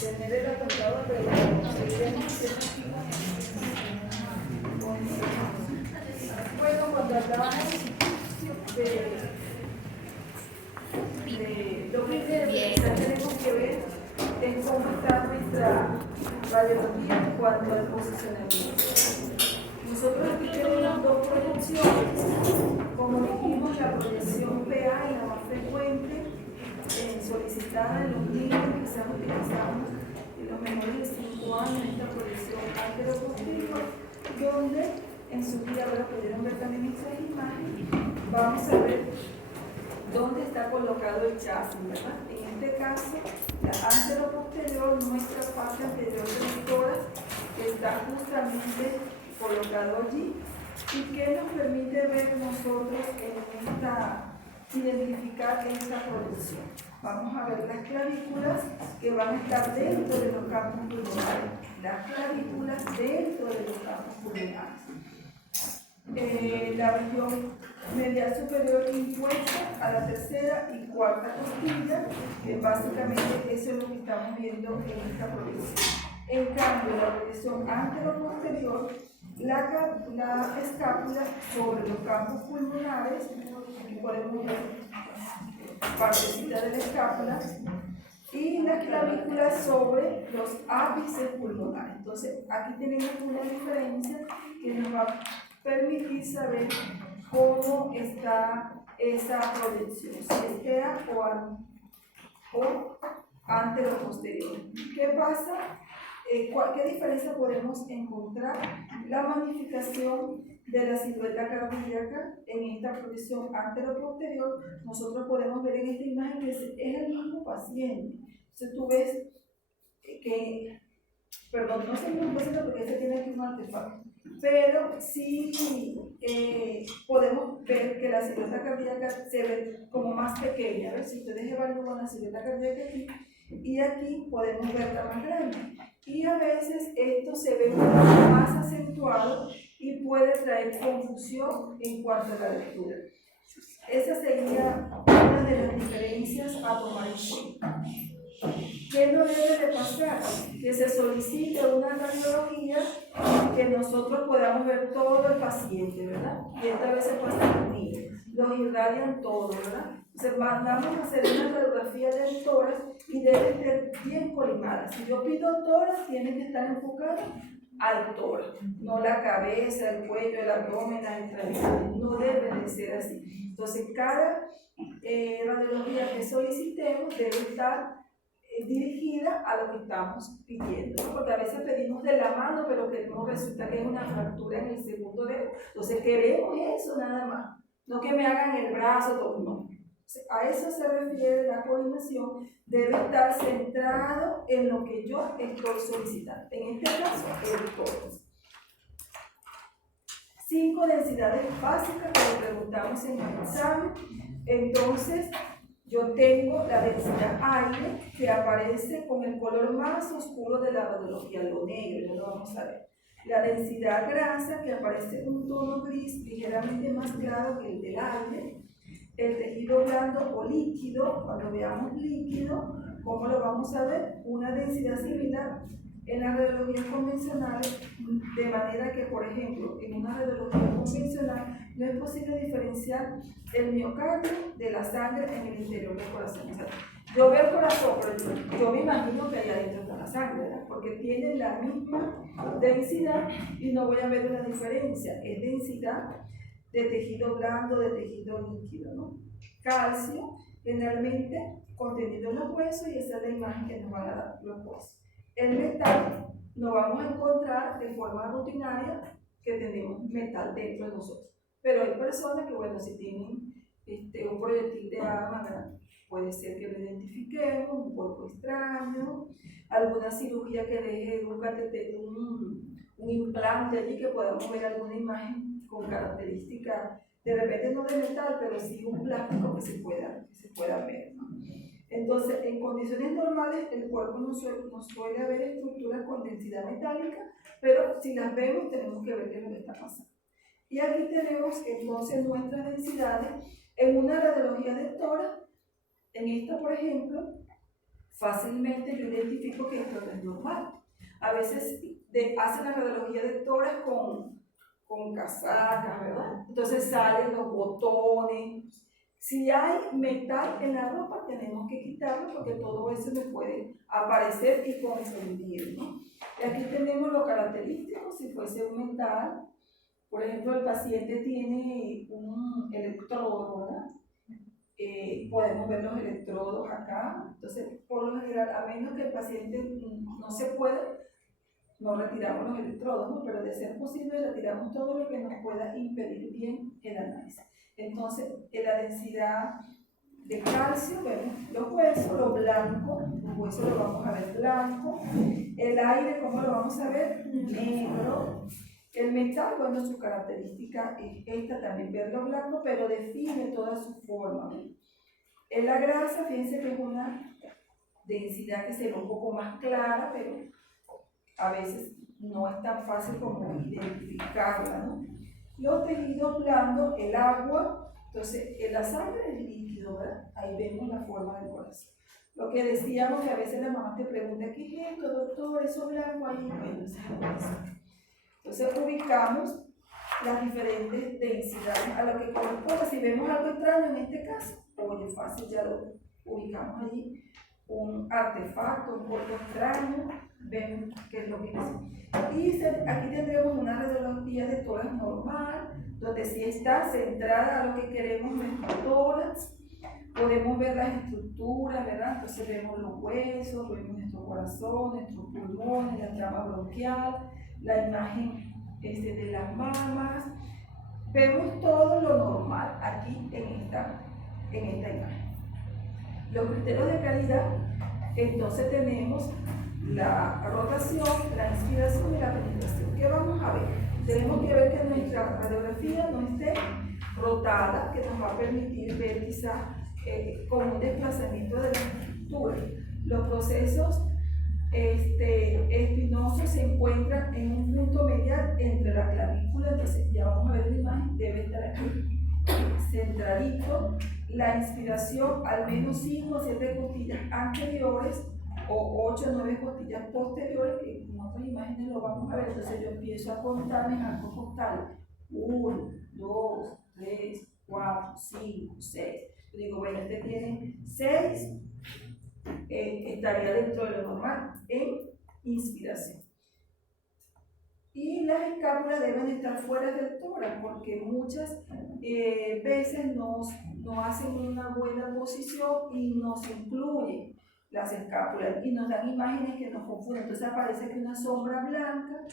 Tener el atentado de bueno, cuando hablamos de lo que tenemos que ver es cómo está nuestra radiología en cuanto al posicionamiento. Nosotros aquí tenemos dos proyecciones, como dijimos, la proyección PA y la más frecuente, solicitada en los niños que quizás utilizamos en los menores de 5 años, esta proyección anteroposterior, donde en su día ahora pudieron ver también estas imágenes. Vamos a ver dónde está colocado el chasis, ¿verdad? En este caso, la anteroposterior, nuestra parte anterior del tórax, está justamente colocado allí. ¿Y qué nos permite ver nosotros en esta, identificar esta proyección? Vamos a ver las clavículas que van a estar dentro de los campos pulmonares. Las clavículas dentro de los campos pulmonares. La región medial superior impuesta a la tercera y cuarta costilla, que básicamente eso es lo que estamos viendo en esta proyección. En cambio, la proyección anteroposterior, la escápula sobre los campos pulmonares, aquí podemos ver partecita de la escápula, y las clavículas sobre los ápices pulmonares. Entonces, aquí tenemos una diferencia que nos va a permitir saber cómo está esa proyección, si es PA o anteroposterior. ¿Qué pasa? ¿Qué diferencia podemos encontrar? La magnificación de la silueta cardíaca en esta proyección anteroposterior, nosotros podemos ver en esta imagen que es el mismo paciente. Entonces tú ves que, perdón, no es el mismo paciente porque ese tiene aquí un artefacto, pero sí podemos ver que la silueta cardíaca se ve como más pequeña. A ver si ustedes evalúan la silueta cardíaca aquí, y aquí podemos verla más grande. Y a veces esto se ve más acentuado y puede traer confusión en cuanto a la lectura. Esa sería una de las diferencias a tomar en cuenta. ¿Qué no debe de pasar? Que se solicite una radiología que nosotros podamos ver todo el paciente, ¿verdad? Y esta vez se pasa con niños, los irradian todos, ¿verdad? Entonces mandamos a hacer una radiografía del tórax y debe ser bien colimada. Si yo pido tórax, tiene que estar enfocado al tórax, no la cabeza, el cuello, el abdomen, las extremidades. No debe de ser así. Entonces cada radiología que solicitemos debe estar dirigida a lo que estamos pidiendo, ¿no? Porque a veces pedimos de la mano, pero resulta que es una fractura en el segundo dedo. Entonces queremos eso nada más, no que me hagan el brazo, todo, no. A eso se refiere la coordinación, debe estar centrado en lo que yo estoy solicitando. En este caso, el tórax. 5 densidades básicas que le preguntamos en el examen. Entonces, yo tengo la densidad aire que aparece con el color más oscuro de la radiología, lo negro, ya lo vamos a ver. La densidad grasa que aparece en un tono gris ligeramente más claro que el del aire. El tejido blando o líquido, cuando veamos líquido, ¿cómo lo vamos a ver? Una densidad similar en las radiologías convencionales, de manera que, por ejemplo, en una radiología convencional no es posible diferenciar el miocardio de la sangre en el interior del corazón. O sea, yo veo el corazón, pero yo me imagino que ahí adentro está la sangre, ¿verdad? Porque tiene la misma densidad y no voy a ver una diferencia. Es densidad de tejido blando, de tejido líquido, ¿no? Calcio, generalmente contenido en los huesos, y esa es la imagen que nos van a dar los huesos. El metal lo vamos a encontrar de forma rutinaria, que tenemos metal dentro de nosotros. Pero hay personas que, bueno, si tienen un proyectil de arma, ¿verdad? Puede ser que lo identifiquemos, un cuerpo extraño, alguna cirugía que deje un implante allí, que podamos ver alguna imagen con características, de repente no de metal, pero sí un plástico que se pueda ver, ¿no? Entonces, en condiciones normales, el cuerpo no suele haber estructuras con densidad metálica, pero si las vemos, tenemos que ver qué es lo que está pasando. Y aquí tenemos entonces nuestras densidades en una radiología de tórax. En esta, por ejemplo, fácilmente yo identifico que esto no es normal. A veces hacen la radiología de tórax con casacas, ¿verdad? Entonces salen los botones. Si hay metal en la ropa, tenemos que quitarlo porque todo eso me puede aparecer y confundir, ¿no? Y aquí tenemos lo característico, si fuese un metal. Por ejemplo, el paciente tiene un electrodo, ¿verdad? Podemos ver los electrodos acá. Entonces, por lo general, a menos que el paciente no se pueda, no retiramos los electrodos, ¿no? Pero de ser posible, retiramos todo lo que nos pueda impedir bien el análisis. Entonces, en la densidad de calcio, vemos los huesos, lo blanco, los huesos lo vamos a ver blanco, el aire, ¿cómo lo vamos a ver? Negro. El metal, bueno, su característica es esta también, verlo blanco, pero define toda su forma. En la grasa, fíjense que es una densidad que se ve un poco más clara, pero a veces no es tan fácil como identificarla, ¿no? Los tejidos blandos, el agua, entonces la sangre es líquido, ¿verdad? Ahí vemos la forma del corazón. Lo que decíamos que a veces la mamá te pregunta, ¿qué es esto, doctor? Eso blanco ahí, bueno, eso es el corazón. Entonces ubicamos las diferentes densidades a lo que corresponde. Si vemos algo extraño en este caso, oye, fácil, ya lo ubicamos allí. Un artefacto, un polvo extraño, vemos qué es lo que es. Y aquí tendremos una radiología de tórax normal, donde sí está centrada a lo que queremos nuestro tórax. Podemos ver las estructuras, ¿verdad? Entonces vemos los huesos, vemos nuestro corazón, nuestros pulmones, la trama bronquial, la imagen de las mamas. Vemos todo lo normal aquí en esta imagen. Los criterios de calidad, entonces tenemos la rotación, la inspiración y la penetración. ¿Qué vamos a ver? Tenemos que ver que nuestra radiografía no esté rotada, que nos va a permitir ver quizá con un desplazamiento de la estructura. Los procesos espinosos se encuentran en un punto medial entre la clavícula, entonces ya vamos a ver la imagen, debe estar aquí centradito. La inspiración, al menos 5 o 7 costillas anteriores o 8 o 9 costillas posteriores, que en otras imágenes lo vamos a ver. Entonces yo empiezo a contar mis arcos costales: 1, 2, 3, 4, 5, 6. Yo digo, bueno, este tiene 6, estaría dentro de lo normal en inspiración. Y las escápulas deben estar fuera del tórax porque muchas veces no hacen una buena posición y nos incluyen las escápulas y nos dan imágenes que nos confunden. Entonces aparece aquí una sombra blanca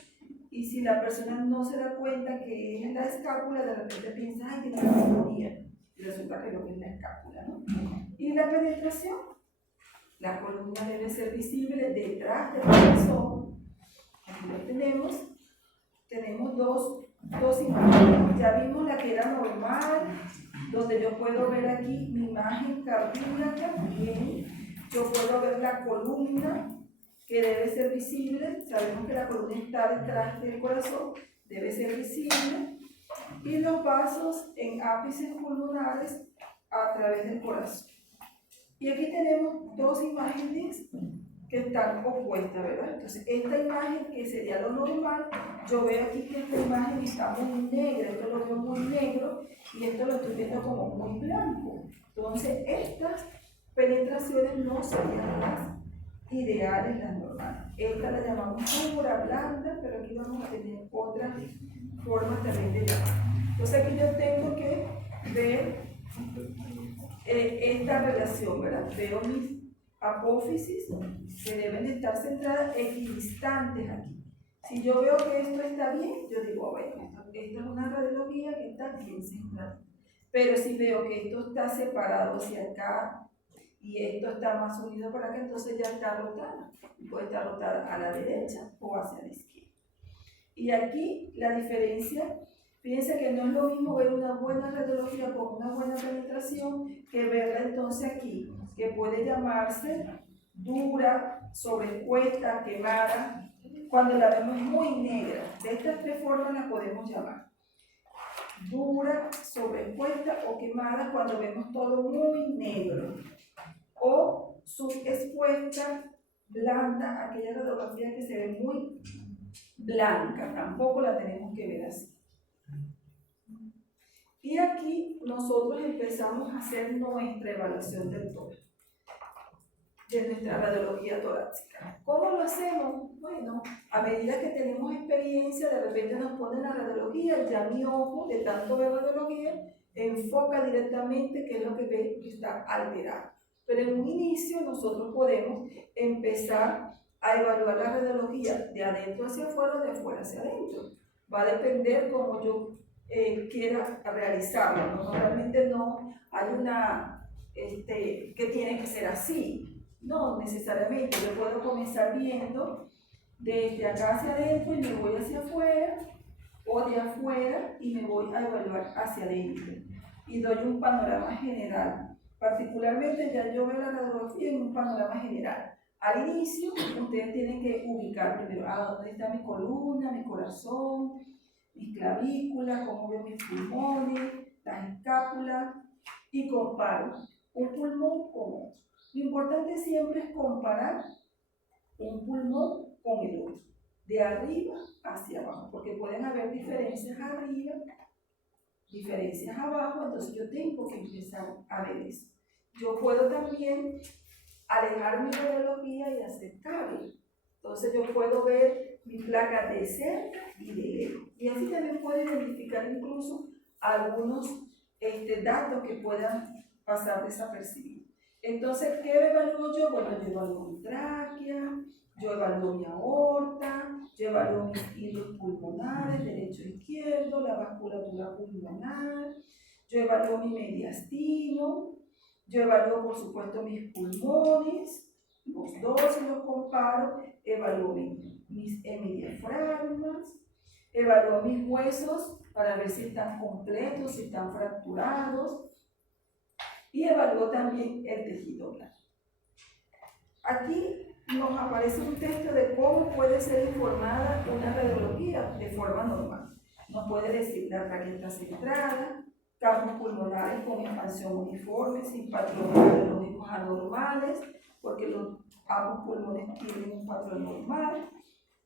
y si la persona no se da cuenta que es la escápula, de repente piensa, ay, tiene una neumonía, y resulta que lo que es la escápula, ¿no? Y la penetración, la columna debe ser visible detrás del corazón. Aquí lo tenemos dos imágenes. Ya vimos la que era normal, donde yo puedo ver aquí mi imagen cardíaca, bien. Yo puedo ver la columna, que debe ser visible. Sabemos que la columna está detrás del corazón, debe ser visible. Y los vasos en ápices pulmonares a través del corazón. Y aquí tenemos dos imágenes que están opuestas, ¿verdad? Entonces, esta imagen, que sería lo normal, yo veo aquí que esta imagen está muy negra, esto lo veo muy negro, y esto lo estoy viendo como muy blanco. Entonces, estas penetraciones no serían las ideales, las normales. Esta la llamamos dura, blanda, pero aquí vamos a tener otras formas también de llamar. Entonces, aquí yo tengo que ver esta relación, ¿verdad? Veo mis apófisis que deben de estar centradas equidistantes aquí. Si yo veo que esto está bien, yo digo, bueno, esta es una radiología que está bien centrada. Pero si veo que esto está separado hacia acá y esto está más unido por acá, entonces ya está rotada. Puede estar rotada a la derecha o hacia la izquierda. Y aquí la diferencia, fíjense que no es lo mismo ver una buena radiología con una buena penetración que verla entonces aquí, que puede llamarse dura, sobreexpuesta, quemada, cuando la vemos muy negra. De estas tres formas la podemos llamar: dura, sobreexpuesta o quemada cuando vemos todo muy negro, o subexpuesta, blanda, aquella radiografía que se ve muy blanca, tampoco la tenemos que ver así. Y aquí nosotros empezamos a hacer nuestra evaluación del tórax, de nuestra radiología torácica. ¿Cómo lo hacemos? Bueno, a medida que tenemos experiencia, de repente nos ponen la radiología y ya mi ojo, de tanto ver radiología, enfoca directamente qué es lo que ve que está alterado. Pero en un inicio nosotros podemos empezar a evaluar la radiología de adentro hacia afuera o de afuera hacia adentro. Va a depender cómo yo quiera realizarlo, ¿no? Realmente no hay una que tiene que ser así. No necesariamente, yo puedo comenzar viendo desde acá hacia adentro y me voy hacia afuera, o de afuera y me voy a evaluar hacia adentro. Y doy un panorama general. Particularmente ya yo veo la radiografía en un panorama general. Al inicio, ustedes tienen que ubicar primero dónde está mi columna, mi corazón, mis clavículas, cómo veo mis pulmones, las escápulas, y comparo un pulmón con otro. Lo importante siempre es comparar un pulmón con el otro, de arriba hacia abajo, porque pueden haber diferencias arriba, diferencias abajo, entonces yo tengo que empezar a ver eso. Yo puedo también alejar mi radiología y acercarla. Entonces yo puedo ver mi placa de cerca y de lejos. Y así también puedo identificar incluso algunos datos que puedan pasar desapercibidos. Entonces, ¿qué evalúo yo? Bueno, yo evalúo mi tráquea, yo evalúo mi aorta, yo evalúo mis hilos pulmonares, derecho e izquierdo, la vasculatura pulmonar, yo evalúo mi mediastino, yo evalúo por supuesto mis pulmones, los dos los comparo, evalúo mis hemidiafragmas, evalúo mis huesos para ver si están completos, si están fracturados, y evalúo también el tejido blando. Aquí nos aparece un texto de cómo puede ser informada una radiología de forma normal. Nos puede decir la tráquea está centrada, campos pulmonares con expansión uniforme, sin patrones radiológicos anormales, porque ambos pulmones tienen un patrón normal,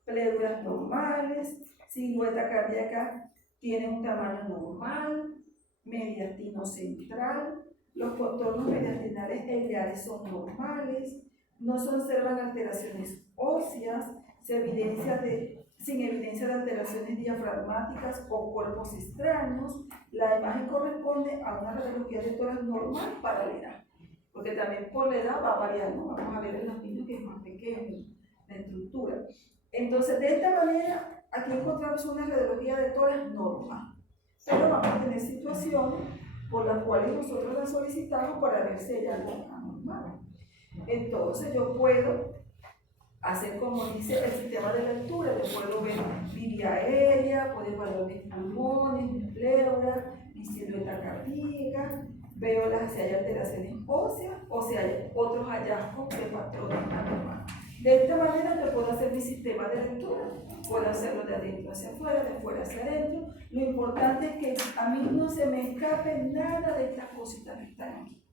plédulas normales, silueta cardíaca tiene un tamaño normal, mediastino central, los contornos mediastinales e iliares son normales, no se observan alteraciones óseas, sin evidencia de alteraciones diafragmáticas o cuerpos extraños. La imagen corresponde a una radiología de tórax normal para la edad, porque también por la edad va variando. Vamos a ver en los niños que es más pequeño la estructura. Entonces, de esta manera, aquí encontramos una radiología de tórax normal, pero vamos a tener situaciones por las cuales nosotros la solicitamos para ver si hay algo anormal. Entonces yo puedo hacer como dice el sistema de lectura, yo puedo ver mi vía aérea, puedo evaluar mis pulmones, mis pleuras, mi silueta cardíaca, veo si hay alteraciones óseas o si hay otros hallazgos de patrones anormales. De esta manera yo puedo hacer mi sistema de lectura, puedo hacerlo de adentro hacia afuera, de afuera hacia adentro. Lo importante es que a mí no se me escape nada de estas cositas que están aquí.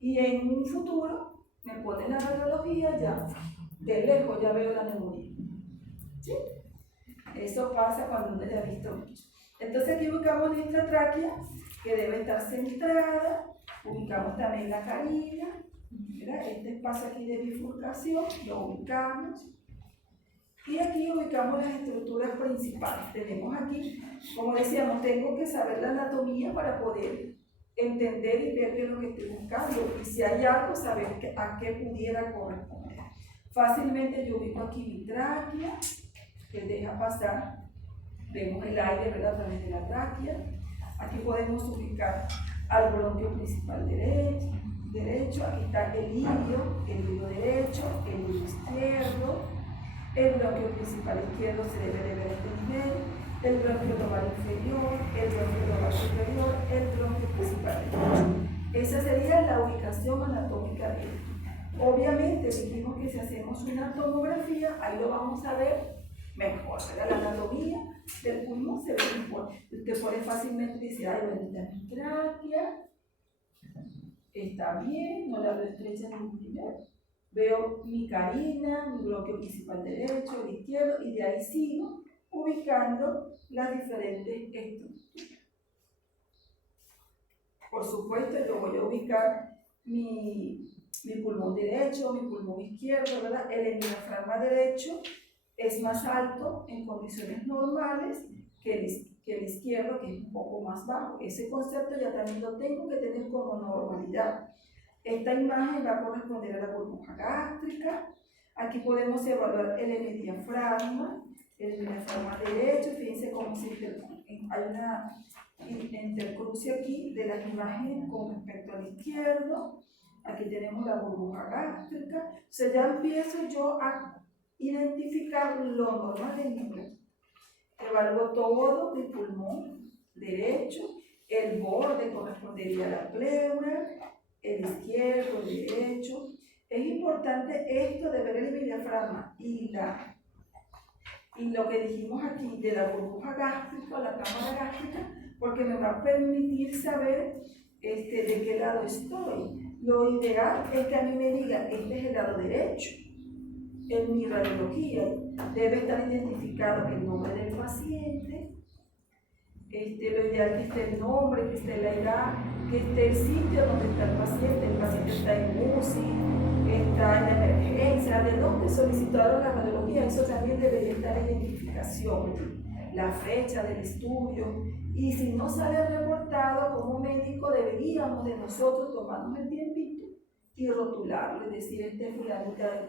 Y en un futuro me ponen la radiología, ya de lejos ya veo la neumonía. ¿Sí? Eso pasa cuando uno ya ha visto mucho. Entonces aquí ubicamos nuestra tráquea, que debe estar centrada, ubicamos también la carina, ¿verdad? Este espacio aquí de bifurcación lo ubicamos, y aquí ubicamos las estructuras principales. Tenemos aquí, como decíamos, tengo que saber la anatomía para poder entender y ver qué es lo que estoy buscando, y si hay algo, saber a qué pudiera corresponder. Fácilmente yo ubico aquí mi tráquea, que deja pasar, vemos el aire, ¿verdad?, a través de la tráquea. Aquí podemos ubicar al bronquio principal derecho, aquí está el hilo derecho, el hilo izquierdo, el bronquio principal izquierdo se debe de ver a este nivel, el bronquio lobar inferior, el bronquio lobar superior, el bronquio principal derecho. Esa sería la ubicación anatómica de esto. Obviamente dijimos que si hacemos una tomografía, ahí lo vamos a ver mejor, ¿verdad? La anatomía del pulmón se ve mejor. Usted puede fácilmente decir, ay, bueno, esta mi tráquea está bien, no la veo estrecha en un nivel. Veo mi carina, mi bloque principal derecho, el izquierdo, y de ahí sigo ubicando las diferentes estructuras. Por supuesto, yo voy a ubicar mi pulmón derecho, mi pulmón izquierdo, ¿verdad? El hemidiafragma derecho es más alto en condiciones normales que el izquierdo, que es un poco más bajo. Ese concepto ya también lo tengo que tener como normalidad. Esta imagen va a corresponder a la burbuja gástrica. Aquí podemos evaluar el hemidiafragma derecho. Fíjense cómo hay una intercruce aquí de las imágenes con respecto al izquierdo. Aquí tenemos la burbuja gástrica. O sea, ya empiezo yo a identificar lo normal en mi cuerpo. Evalúo todo mi pulmón derecho, el borde correspondería a la pleura, el izquierdo, el derecho. Es importante esto de ver el hemidiafragma y lo que dijimos aquí de la burbuja gástrica, la cámara gástrica, porque me va a permitir saber de qué lado estoy. Lo ideal es que a mí me digan, este es el lado derecho. En mi radiología debe estar identificado el nombre del paciente, lo ideal que esté el nombre, que esté la edad, que esté el sitio donde está el paciente está en UCI, está en la emergencia, de dónde solicitaron la radiología, eso también debería estar en identificación, la fecha del estudio, y si no sale reportado, como médico deberíamos de nosotros tomarnos el tiempito y rotularlo, es decir, este fulanita de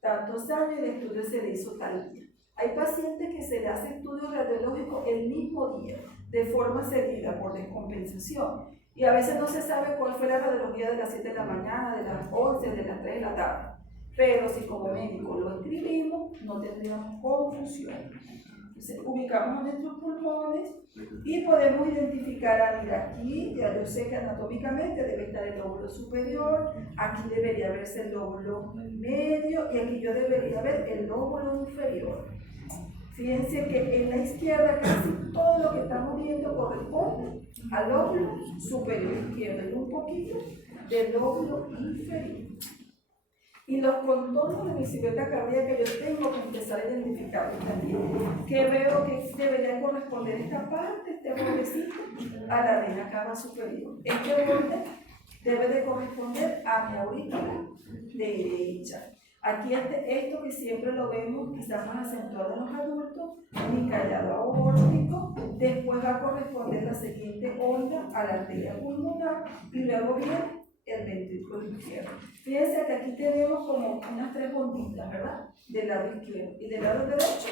tantos años y el estudio se le hizo tal día. Hay pacientes que se le hace estudio radiológico el mismo día, de forma seguida, por descompensación. Y a veces no se sabe cuál fue la radiología de las 7 de la mañana, de las 11, de las 3 de la tarde. Pero si como médico lo escribimos, no tendríamos confusión. Entonces, ubicamos nuestros pulmones y podemos identificar, mira, aquí ya yo sé que anatómicamente debe estar el lóbulo superior, aquí debería verse el lóbulo medio y aquí yo debería ver el lóbulo inferior. Fíjense que en la izquierda casi todo lo que estamos viendo corresponde al lóbulo superior izquierdo y un poquito del lóbulo inferior. Y los contornos de mi silueta cardíaca yo tengo que empezar a identificarlos también. Que veo que debería corresponder esta parte, este bordecito, a la vena cava superior. Este borde debe de corresponder a mi aurícula derecha. Aquí esto que siempre lo vemos quizás más acentuado en los adultos, mi callado aórtico, después va a corresponder la siguiente onda a la arteria pulmonar y luego viene el ventrículo izquierdo. Fíjense que aquí tenemos como unas 3 onditas, ¿verdad? Del lado izquierdo. Y del lado derecho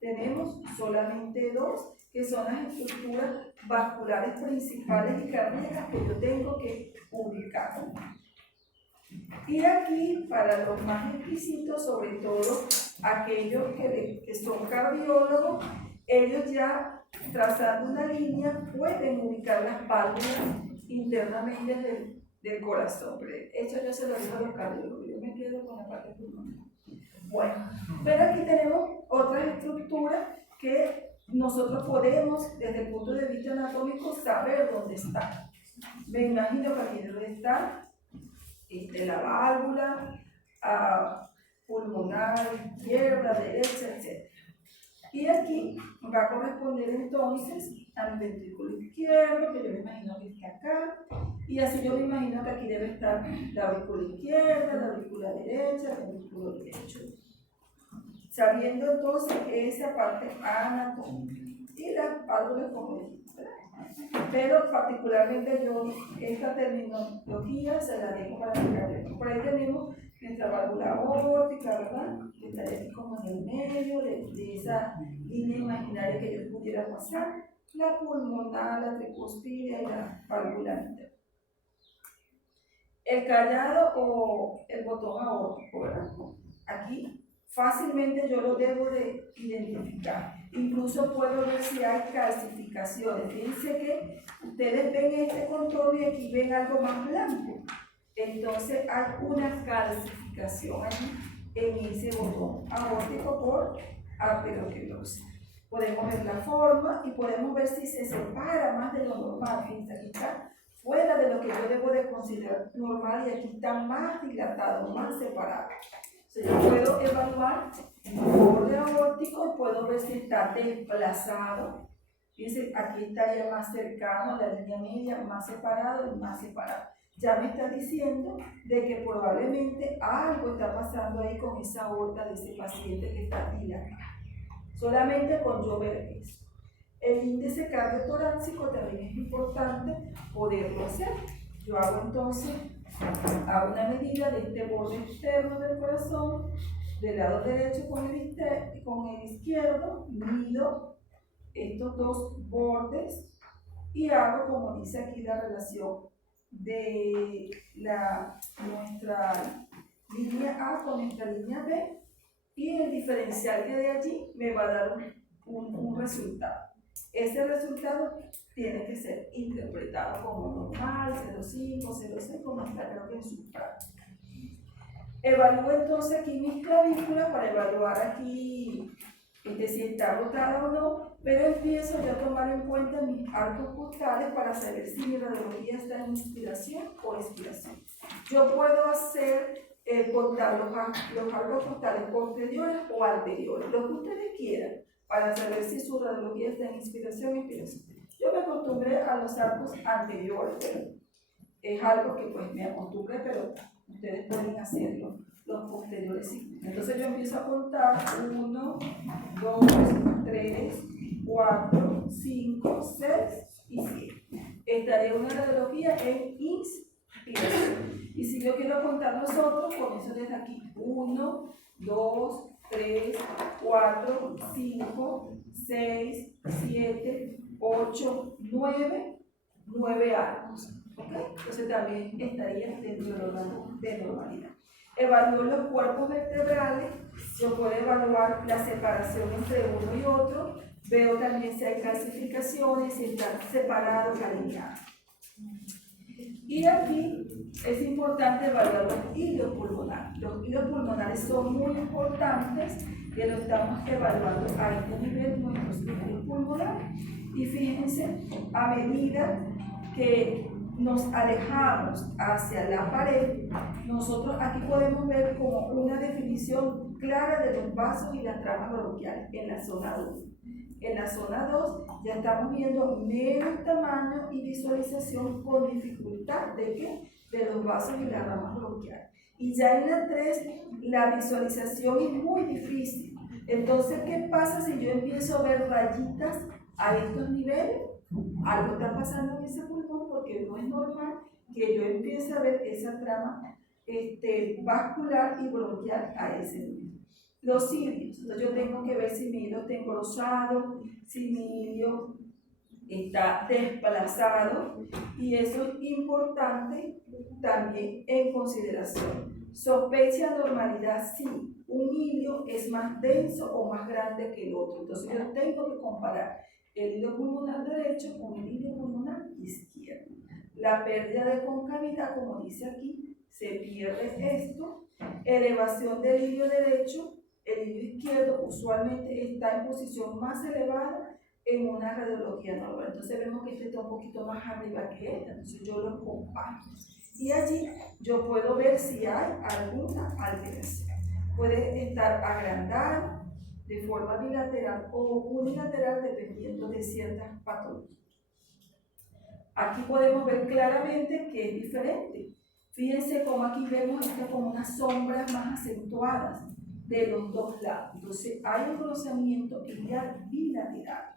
tenemos solamente 2, que son las estructuras vasculares principales y cardíacas que yo tengo que ubicar. Y aquí, para los más exquisitos, sobre todo aquellos que son cardiólogos, ellos ya trazando una línea pueden ubicar las válvulas internamente del corazón. Pero esto yo se lo digo a los cardiólogos, yo me quedo con la parte pulmonar. Bueno, pero aquí tenemos otras estructuras que nosotros podemos, desde el punto de vista anatómico, saber dónde están. Me imagino que aquí debe estar la válvula pulmonar, izquierda, derecha, etc. Y aquí va a corresponder entonces al ventrículo izquierdo, que yo me imagino que está acá, y así yo me imagino que aquí debe estar la aurícula izquierda, la aurícula derecha, el ventrículo derecho. Sabiendo entonces esa parte anatómica y las válvulas como dijiste. Pero particularmente yo esta terminología se la dejo para el cardiólogo. Por ahí tenemos nuestra válvula aórtica, ¿verdad? Que estaría aquí como en el medio de esa línea imaginaria que yo pudiera pasar. La pulmonar, la tricuspidia y la válvula mitral. El callado o el botón aórtico, ¿verdad? Aquí fácilmente yo lo debo de identificar. Incluso puedo ver si hay calcificaciones. Fíjense que ustedes ven este contorno y aquí ven algo más blanco. Entonces hay una calcificación aquí en ese botón aórtico por arteriosclerosis. Podemos ver la forma y podemos ver si se separa más de lo normal. Fíjense, aquí está fuera de lo que yo debo de considerar normal, y aquí está más dilatado, más separado. Entonces yo puedo evaluar el borde aórtico y puedo ver si está desplazado. Fíjense, aquí estaría más cercano a la línea media, más separado y más separado. Ya me está diciendo de que probablemente algo está pasando ahí con esa aorta de ese paciente que está dilatada. Solamente con yo ver eso. El índice cardiotorácico también es importante poderlo hacer. Yo hago entonces una medida de este borde externo del corazón, del lado derecho con el izquierdo, mido estos dos bordes y hago, como dice aquí, la relación de nuestra línea A con nuestra línea B, y el diferencial que de allí me va a dar un resultado. Ese resultado tiene que ser interpretado como normal, 0,5, 0,6, como está creo que en su práctica. Evalúo entonces aquí mis clavículas para evaluar aquí si está rotada o no, pero empiezo yo a tomar en cuenta mis arcos costales para saber si mi radiología está en inspiración o expiración. Yo puedo contar los arcos costales posteriores o anteriores, lo que ustedes quieran, para saber si su radiología está en inspiración o expiración. Yo me acostumbré a los arcos anteriores, pero es algo que pues me acostumbré, pero ustedes pueden hacerlo, los posteriores sí. Entonces yo empiezo a contar 1, 2, 3, 4, 5, 6 y 7. Estaría una radiología en inspiración. Y si yo quiero contar los otros, comienzo desde aquí. 1, 2, 3, 4, 5, 6, 7, 8, 9 arcos. ¿Okay? Entonces también estaría dentro del rango de normalidad. Evalúo los cuerpos vertebrales, yo puedo evaluar la separación entre uno y otro, veo también si hay calcificaciones, si están separados, alineados. Y aquí es importante evaluar los hilos pulmonares. Los hilos pulmonares son muy importantes, que lo estamos evaluando a este nivel, nuestros hilos pulmonares. Y fíjense, a medida que nos alejamos hacia la pared, nosotros aquí podemos ver como una definición clara de los vasos y las tramas bronquiales en la zona 2. En la zona 2 ya estamos viendo menos tamaño y visualización con dificultad ¿de qué? De los vasos y las ramas bronquiales. Y ya en la 3 la visualización es muy difícil. Entonces, ¿qué pasa si yo empiezo a ver rayitas a estos niveles? Algo está pasando en ese pulmón, porque no es normal que yo empiece a ver esa trama vascular y bronquial a ese nivel. Los cilios, entonces yo tengo que ver si mi hilo está engrosado, si mi hilo está desplazado, y eso es importante también en consideración. Sospecha normalidad, sí, un hilo es más denso o más grande que el otro, entonces yo tengo que comparar el hilo pulmonar derecho con el hilo pulmonar izquierdo. La pérdida de concavidad, como dice aquí, se pierde esto. Elevación del hilo derecho, el hilo izquierdo usualmente está en posición más elevada en una radiología normal. Entonces vemos que este está un poquito más arriba que esta, entonces yo lo comparo. Y allí yo puedo ver si hay alguna alteración. Puede estar agrandado de forma bilateral o unilateral dependiendo de ciertas patologías. Aquí podemos ver claramente que es diferente. Fíjense cómo aquí vemos esto como unas sombras más acentuadas de los dos lados. Entonces hay un engrosamiento bilateral.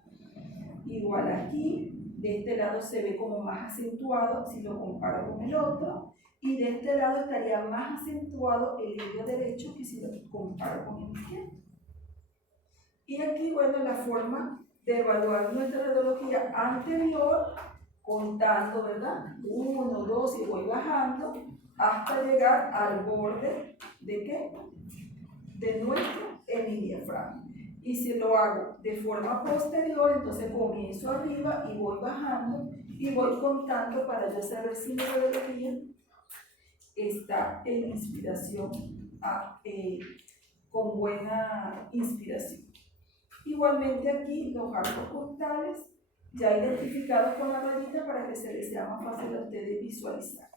Igual aquí, de este lado se ve como más acentuado si lo comparo con el otro, y de este lado estaría más acentuado el hilo derecho que si lo comparo con el izquierdo. Y aquí, bueno, la forma de evaluar nuestra radiología anterior, contando, ¿verdad? 1, 2 y voy bajando hasta llegar al borde ¿de qué? De nuestro hemidiafragma. Y si lo hago de forma posterior, entonces comienzo arriba y voy bajando y voy contando para yo saber si mi radiología está en inspiración, con buena inspiración. Igualmente aquí los arcos costales ya identificados con la rayita para que se les sea más fácil a ustedes visualizar.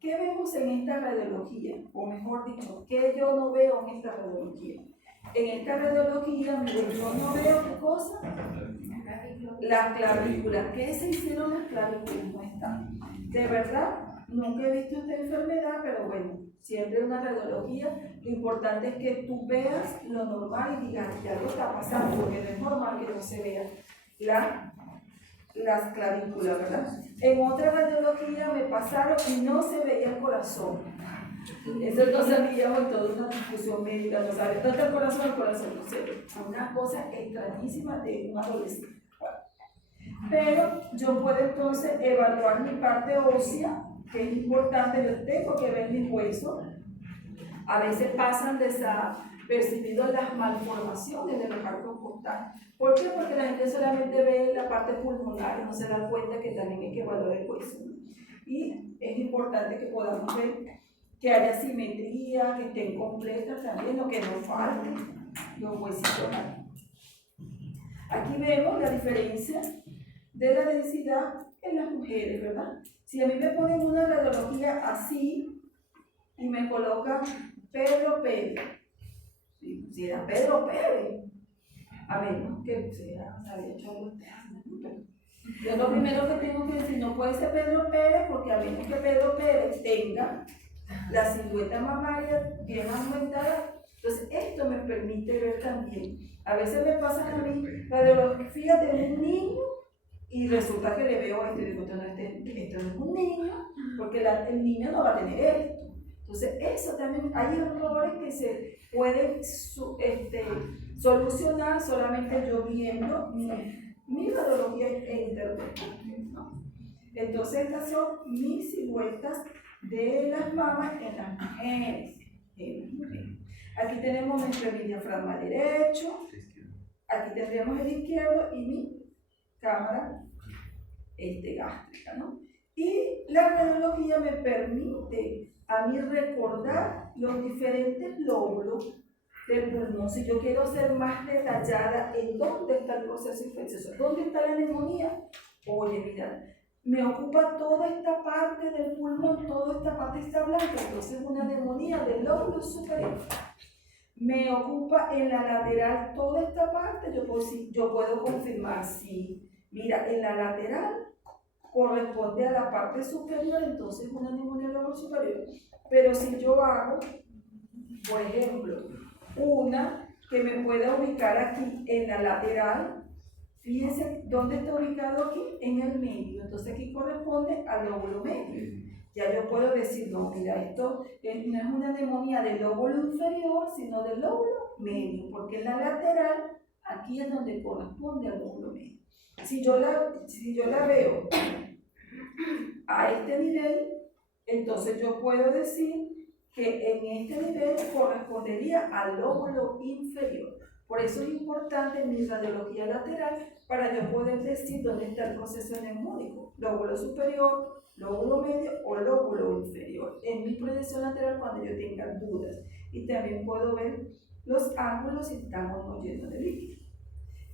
¿Qué vemos en esta radiología? O mejor dicho, ¿qué yo no veo en esta radiología? En esta radiología, miren, yo no veo qué cosa. Las clavículas. ¿Qué se hicieron las clavículas? No están. De verdad, nunca he visto esta enfermedad, pero bueno, siempre una radiología. Lo importante es que tú veas lo normal y digas que algo está pasando, porque no es normal que no se vean las clavículas, ¿verdad? En otra radiología me pasaron y no se veía el corazón. Eso no sabíamos, toda una discusión médica, no sabía, tanto el corazón no se ve. Una cosa extrañísima de un adolescente. Pero yo puedo entonces evaluar mi parte ósea, que es importante. Yo tengo que ver mis huesos. A veces pasan desapercibidos las malformaciones de los arcos costales. ¿Por qué? Porque la gente solamente ve la parte pulmonar y no se da cuenta que también hay que evaluar el hueso, ¿no? Y es importante que podamos ver que haya simetría, que estén completas también, o que no falten los huesitos aquí. Aquí vemos la diferencia de la densidad en las mujeres, ¿verdad? Si a mí me ponen una radiología así y me colocan Pedro Pérez, si era Pedro Pérez, a menos que se había hecho algo externo. Yo lo primero que tengo que decir, no puede ser Pedro Pérez, porque a menos que Pedro Pérez tenga la silueta mamaria bien aumentada. Entonces esto me permite ver también. A veces me pasan a mí radiografías de un niño y resulta que le veo esto y digo, esto no es un niño, porque el niño no va a tener esto. Entonces eso también, hay errores que se pueden solucionar solamente yo viendo mi radiología e interpretación, ¿no? Entonces estas son mis siluetas de las mamas en las mujeres. Aquí tenemos nuestro diafragma derecho, aquí tendríamos el izquierdo y mi cámara gástrica, ¿no? Y la radiología me permite a mí recordar los diferentes lóbulos del pulmón. Si yo quiero ser más detallada en dónde está el proceso infeccioso, dónde está la neumonía, oye, mira, me ocupa toda esta parte del pulmón, toda esta parte está blanca, entonces una neumonía del lóbulo superior. Me ocupa en la lateral toda esta parte, yo puedo confirmar si, mira, en la lateral corresponde a la parte superior, entonces una neumonía del lóbulo superior. Pero si yo hago, por ejemplo, una que me pueda ubicar aquí en la lateral, fíjense dónde está ubicado aquí, en el medio, entonces aquí corresponde al lóbulo medio. Ya yo puedo decir, no, mira, esto no es una neumonía del lóbulo inferior, sino del lóbulo medio, porque en la lateral, aquí es donde corresponde al lóbulo medio. Si yo la veo a este nivel, entonces yo puedo decir que en este nivel correspondería al lóbulo inferior. Por eso es importante mi radiología lateral para yo poder decir dónde está el proceso neumónico, lóbulo superior, lóbulo medio o lóbulo inferior, en mi proyección lateral cuando yo tenga dudas. Y también puedo ver los ángulos si estamos no llenos de líquido.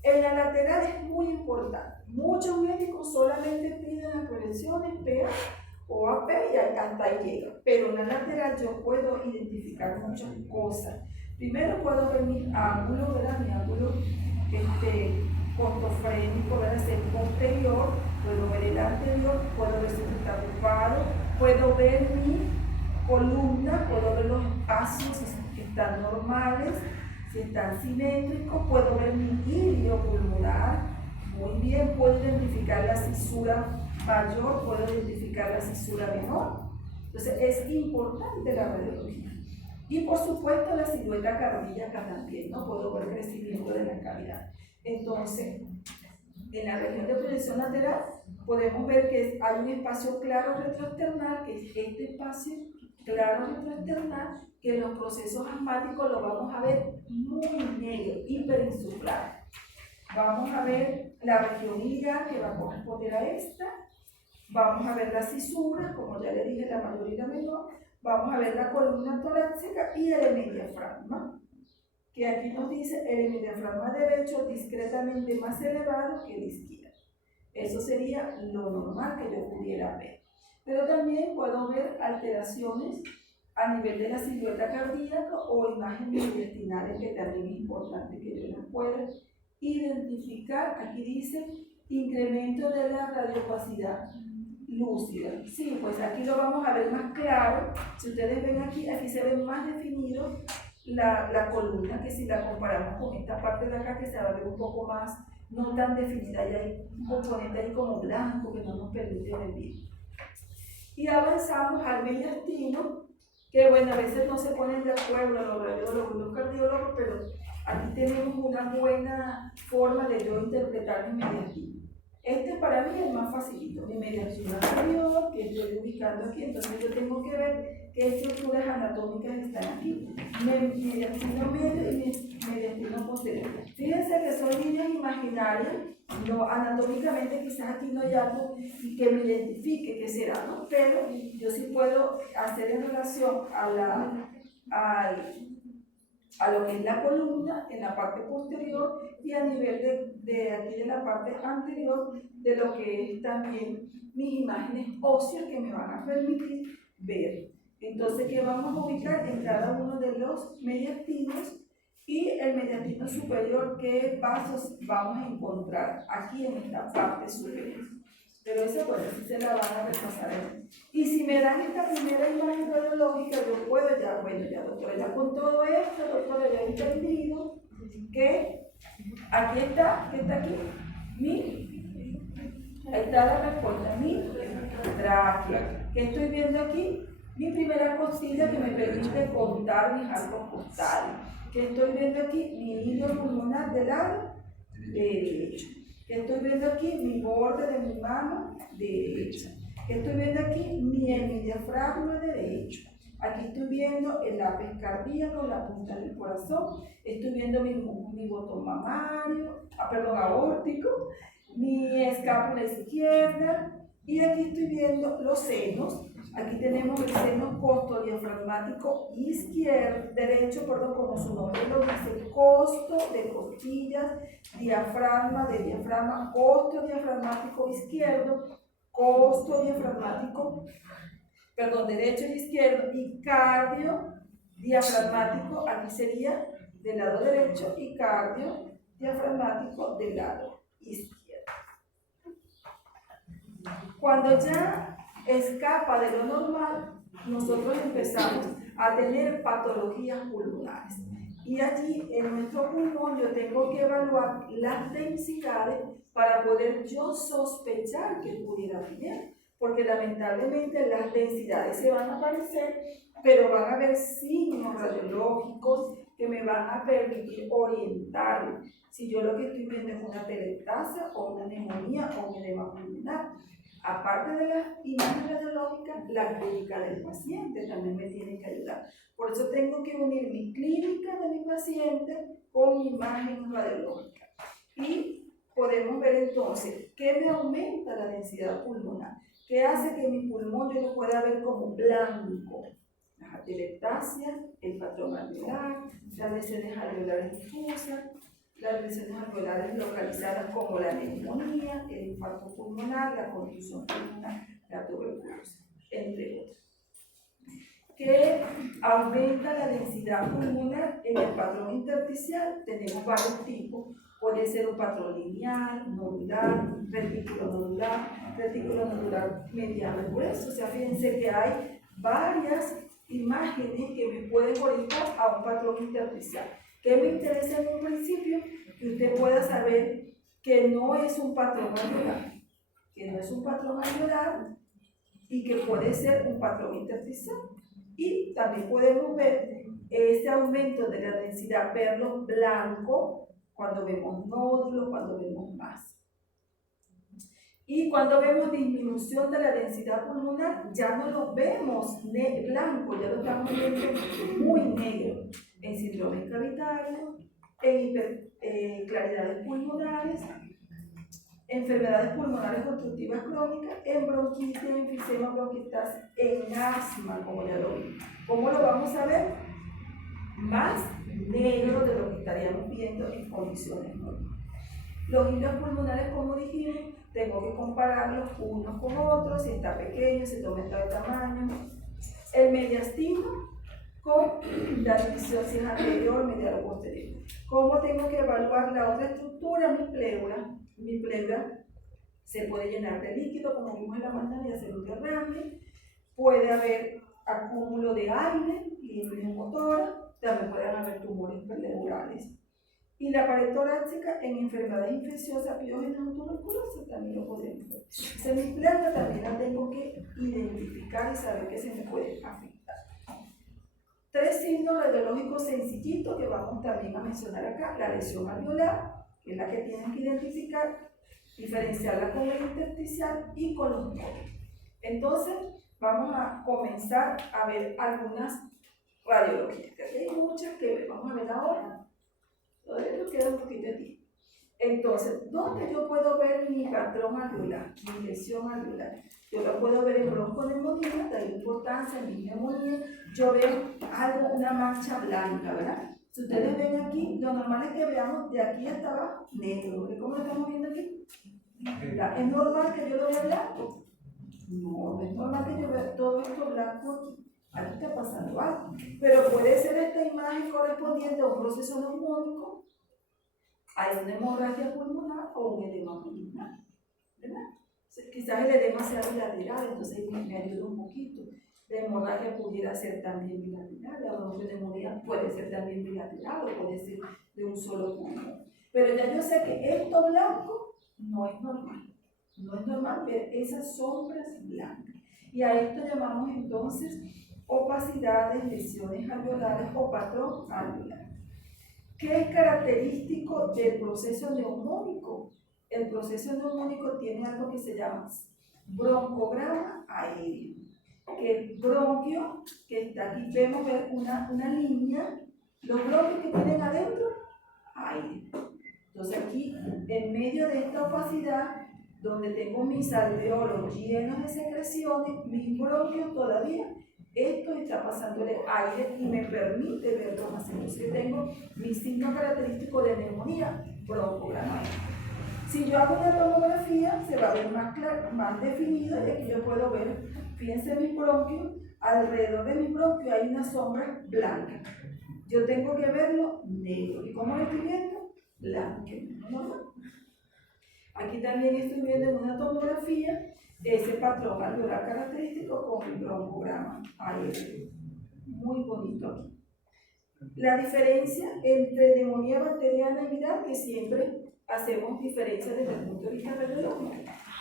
En la lateral es muy importante. Muchos médicos solamente piden las proyecciones PA o AP y hasta ahí llega. Pero en la lateral yo puedo identificar muchas cosas. Primero puedo ver mis ángulos, ¿verdad? Mi ángulo cortofrénico, ¿verdad? Es el posterior, puedo ver el anterior, puedo ver si está ocupado, puedo ver mi columna, puedo ver los espacios si están normales, si están simétricos, puedo ver mi ilio pulmonar, muy bien, puedo identificar la cisura mayor, puedo identificar la cisura menor. Entonces es importante la radiología. Y por supuesto la silueta cardíaca también, ¿no? Puedo ver el crecimiento de la cavidad. Entonces, en la región de proyección lateral podemos ver que hay un espacio claro retroesternal, que es este espacio claro retroesternal, que en los procesos asmáticos lo vamos a ver muy negro, hiperinsuflado. Vamos a ver la región iliar, que va a corresponder a esta. Vamos a ver las cisuras, como ya le dije, la mayor y la menor. Vamos a ver la columna torácica y el hemodiafragma, que aquí nos dice el hemodiafragma derecho discretamente más elevado que el izquierdo. Eso sería lo normal que yo pudiera ver. Pero también puedo ver alteraciones a nivel de la silueta cardíaca o imágenes intestinales, que también es importante que yo las pueda identificar. Aquí dice incremento de la radiopacidad lúcida. Sí, pues aquí lo vamos a ver más claro. Si ustedes ven aquí, aquí se ve más definido la columna, que si la comparamos con esta parte de acá, que se va a ver un poco más, no tan definida, y hay un componente ahí como blanco que no nos permite ver bien. Y avanzamos al mediastino, que bueno, a veces no se ponen de acuerdo los radiólogos y los cardiólogos, pero aquí tenemos una buena forma de yo interpretar mi mediastino. Este para mí es más facilito, mi mediastino anterior, que estoy ubicando aquí, entonces yo tengo que ver qué estructuras anatómicas están aquí, mi mediastino medio y mi mediastino posterior. Fíjense que son líneas imaginarias, no, anatómicamente quizás aquí no hay algo que me identifique qué será, ¿no? Pero yo sí puedo hacer en relación a lo que es la columna en la parte posterior y a nivel de aquí de la parte anterior de lo que es también mis imágenes óseas que me van a permitir ver. Entonces, ¿qué vamos a ubicar en cada uno de los mediastinos? Y el mediastino superior, ¿qué vasos vamos a encontrar aquí en esta parte superior? Pero eso, bueno, sí se la van a repasar ahí. Y si me dan esta primera imagen radiológica, yo puedo ya, bueno, ya doctora, ya con todo esto, doctora, ya he entendido que aquí está, ¿qué está aquí? Ahí está la respuesta, mi tráquea. ¿Qué estoy viendo aquí? Mi primera costilla que me permite contar mis arcos costales. ¿Qué estoy viendo aquí? Mi hilo pulmonar del lado derecho. ¿Qué estoy viendo aquí? Mi borde de mi mano derecha. ¿Qué estoy viendo aquí? Mi diafragma derecho. Aquí estoy viendo el ápice cardíaco, la punta del corazón. Estoy viendo mi botón mamario, aórtico, mi escápula izquierda. Y aquí estoy viendo los senos. Aquí tenemos el seno costodiafragmático derecho, como su nombre lo dice, costo de costillas, diafragma de diafragma, costodiafragmático izquierdo, derecho y izquierdo, y cardio diafragmático, aquí sería del lado derecho, y cardio diafragmático del lado izquierdo. Cuando ya escapa de lo normal, nosotros empezamos a tener patologías pulmonares. Y allí en nuestro pulmón yo tengo que evaluar las densidades para poder yo sospechar que pudiera tener. Porque lamentablemente las densidades se van a aparecer, pero van a haber signos radiológicos que me van a permitir orientar si yo lo que estoy viendo es una atelectasia o una neumonía o un edema pulmonar. Aparte de las imágenes radiológicas, la clínica del paciente también me tiene que ayudar. Por eso tengo que unir mi clínica de mi paciente con mi imagen radiológica. Y podemos ver entonces qué me aumenta la densidad pulmonar, qué hace que mi pulmón yo lo pueda ver como blanco. Las atelectasias, el patrón alveolar, las lesiones alveolares difusas, las lesiones alveolares localizadas como la neumonía, el infarto pulmonar, la contusión pulmonar, la tuberculosis, entre otros. Que aumenta la densidad pulmonar en el patrón intersticial. Tenemos varios tipos. Puede ser un patrón lineal, nodular, retículo nodular mediano grueso. O sea, fíjense que hay varias imágenes que me pueden orientar a un patrón intersticial. ¿Qué me interesa en un principio? Que usted pueda saber que no es un patrón alveolar, y que puede ser un patrón intersticial. Y también podemos ver este aumento de la densidad, verlo blanco cuando vemos nódulos, cuando vemos masa. Y cuando vemos disminución de la densidad pulmonar, ya no lo vemos blanco, ya lo estamos viendo muy negro. En síndromes cavitarios, en claridades pulmonares, enfermedades pulmonares obstructivas crónicas, en bronquitis, en enfisema bronquital, en asma, como ya lo vi. ¿Cómo lo vamos a ver? Más negro de lo que estaríamos viendo en condiciones normales. Los hilos pulmonares, como dijimos, tengo que compararlos unos con otros, si está pequeño, si aumenta de tamaño. El mediastino con la división si es anterior, medial o posterior. ¿Cómo tengo que evaluar la otra estructura? Mi pleura. Mi pleura se puede llenar de líquido, como vimos en la mañana, y hacer un derrame. Puede haber acúmulo de aire y motora. También pueden haber tumores pleurales. Y la pared torácica en enfermedades infecciosas, piógenas o tuberculosis, también lo podemos ver. Entonces, mi pleura también la tengo que identificar y saber que se me puede afectar. 3 signos radiológicos sencillitos que vamos también a mencionar acá. La lesión alveolar, que es la que tienen que identificar, diferenciarla con el intersticial y con los nódulos. Entonces, vamos a comenzar a ver algunas radiologías. Hay muchas que vamos a ver ahora. Todavía nos queda un poquito de tiempo. Entonces, ¿dónde yo puedo ver mi patrón alveolar, mi lesión alveolar? Yo lo puedo ver en bronconeumonía, de ahí importancia, en mi neumonía. Yo veo algo, una mancha blanca, ¿verdad? Si ustedes ven aquí, lo normal es que veamos de aquí hasta abajo negro. ¿Cómo lo estamos viendo aquí? ¿Es normal que yo lo vea blanco? No, no es normal que yo vea todo esto blanco aquí. Aquí está pasando algo. Pero puede ser esta imagen correspondiente a un proceso neumónico. Hay una hemorragia pulmonar o un edema pulmonar, ¿verdad? Quizás el edema sea bilateral, entonces me ayuda un poquito. La hemorragia pudiera ser también bilateral, la bronconeumonía puede ser también bilateral o puede ser de un solo pulmón. Pero ya yo sé que esto blanco no es normal. No es normal ver esas sombras blancas. Y a esto llamamos entonces opacidades, lesiones alveolares o patrón alveolar. ¿Qué es característico del proceso neumónico? El proceso neumónico tiene algo que se llama broncograma aéreo. Que el bronquio, que está aquí, vemos ver una línea, los bronquios que tienen adentro, aire. Entonces aquí, en medio de esta opacidad, donde tengo mis alveolos llenos de secreciones, mis bronquios todavía, esto está pasándole aire y me permite verlo más. Entonces tengo mi signo característico de neumonía, broncograma. Si yo hago una tomografía, se va a ver más claro, más definido, y aquí yo puedo ver, fíjense mis bronquios, alrededor de mis bronquios hay una sombra blanca. Yo tengo que verlo negro. ¿Y cómo lo estoy viendo? Blanco. ¿No? Aquí también estoy viendo en una tomografía ese patrón alveolar característico con el broncograma aéreo. Muy bonito aquí. La diferencia entre neumonía bacteriana y viral, que siempre hacemos diferencia desde el punto de vista radiológico.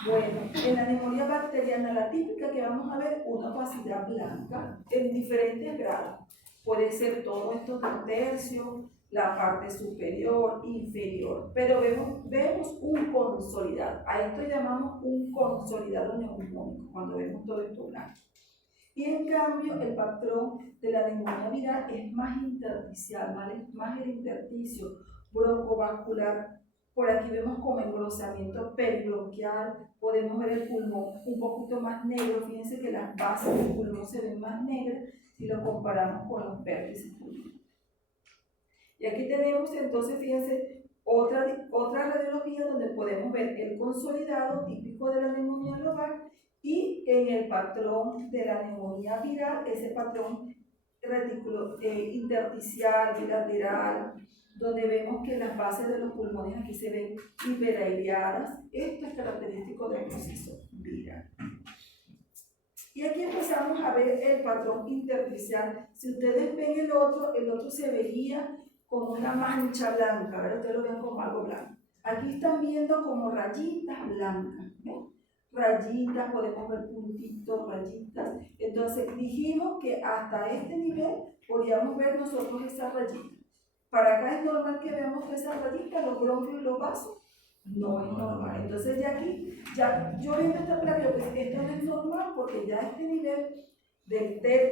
Bueno, en la neumonía bacteriana, la típica que vamos a ver, una opacidad blanca en diferentes grados. Puede ser todo esto de un tercio, la parte superior, inferior, pero vemos un consolidado. A esto llamamos un consolidado neumónico, cuando vemos todo esto blanco. Y en cambio, el patrón de la neumonía viral es más intersticial, más el intersticio broncovascular. Por aquí vemos como engrosamiento peribronquial, podemos ver el pulmón un poquito más negro. Fíjense que las bases del pulmón se ven más negras si lo comparamos con los vértices pulmonares. Y aquí tenemos entonces, fíjense, otra radiología donde podemos ver el consolidado típico de la neumonía global y en el patrón de la neumonía viral, ese patrón retículo intersticial, bilateral, donde vemos que las bases de los pulmones aquí se ven hiperaireadas. Esto es característico del proceso viral. Y aquí empezamos a ver el patrón intersticial. Si ustedes ven el otro se veía como una mancha blanca, ¿verdad? Ustedes lo ven como algo blanco. Aquí están viendo como rayitas blancas, ¿ven? Rayitas, podemos ver puntitos, rayitas. Entonces dijimos que hasta este nivel podíamos ver nosotros esas rayitas. Para acá es normal que veamos esas rayitas, los bronquios y los vasos. No es normal. Entonces de aquí, ya yo viendo esta placa, pues esto no es normal porque ya a este nivel,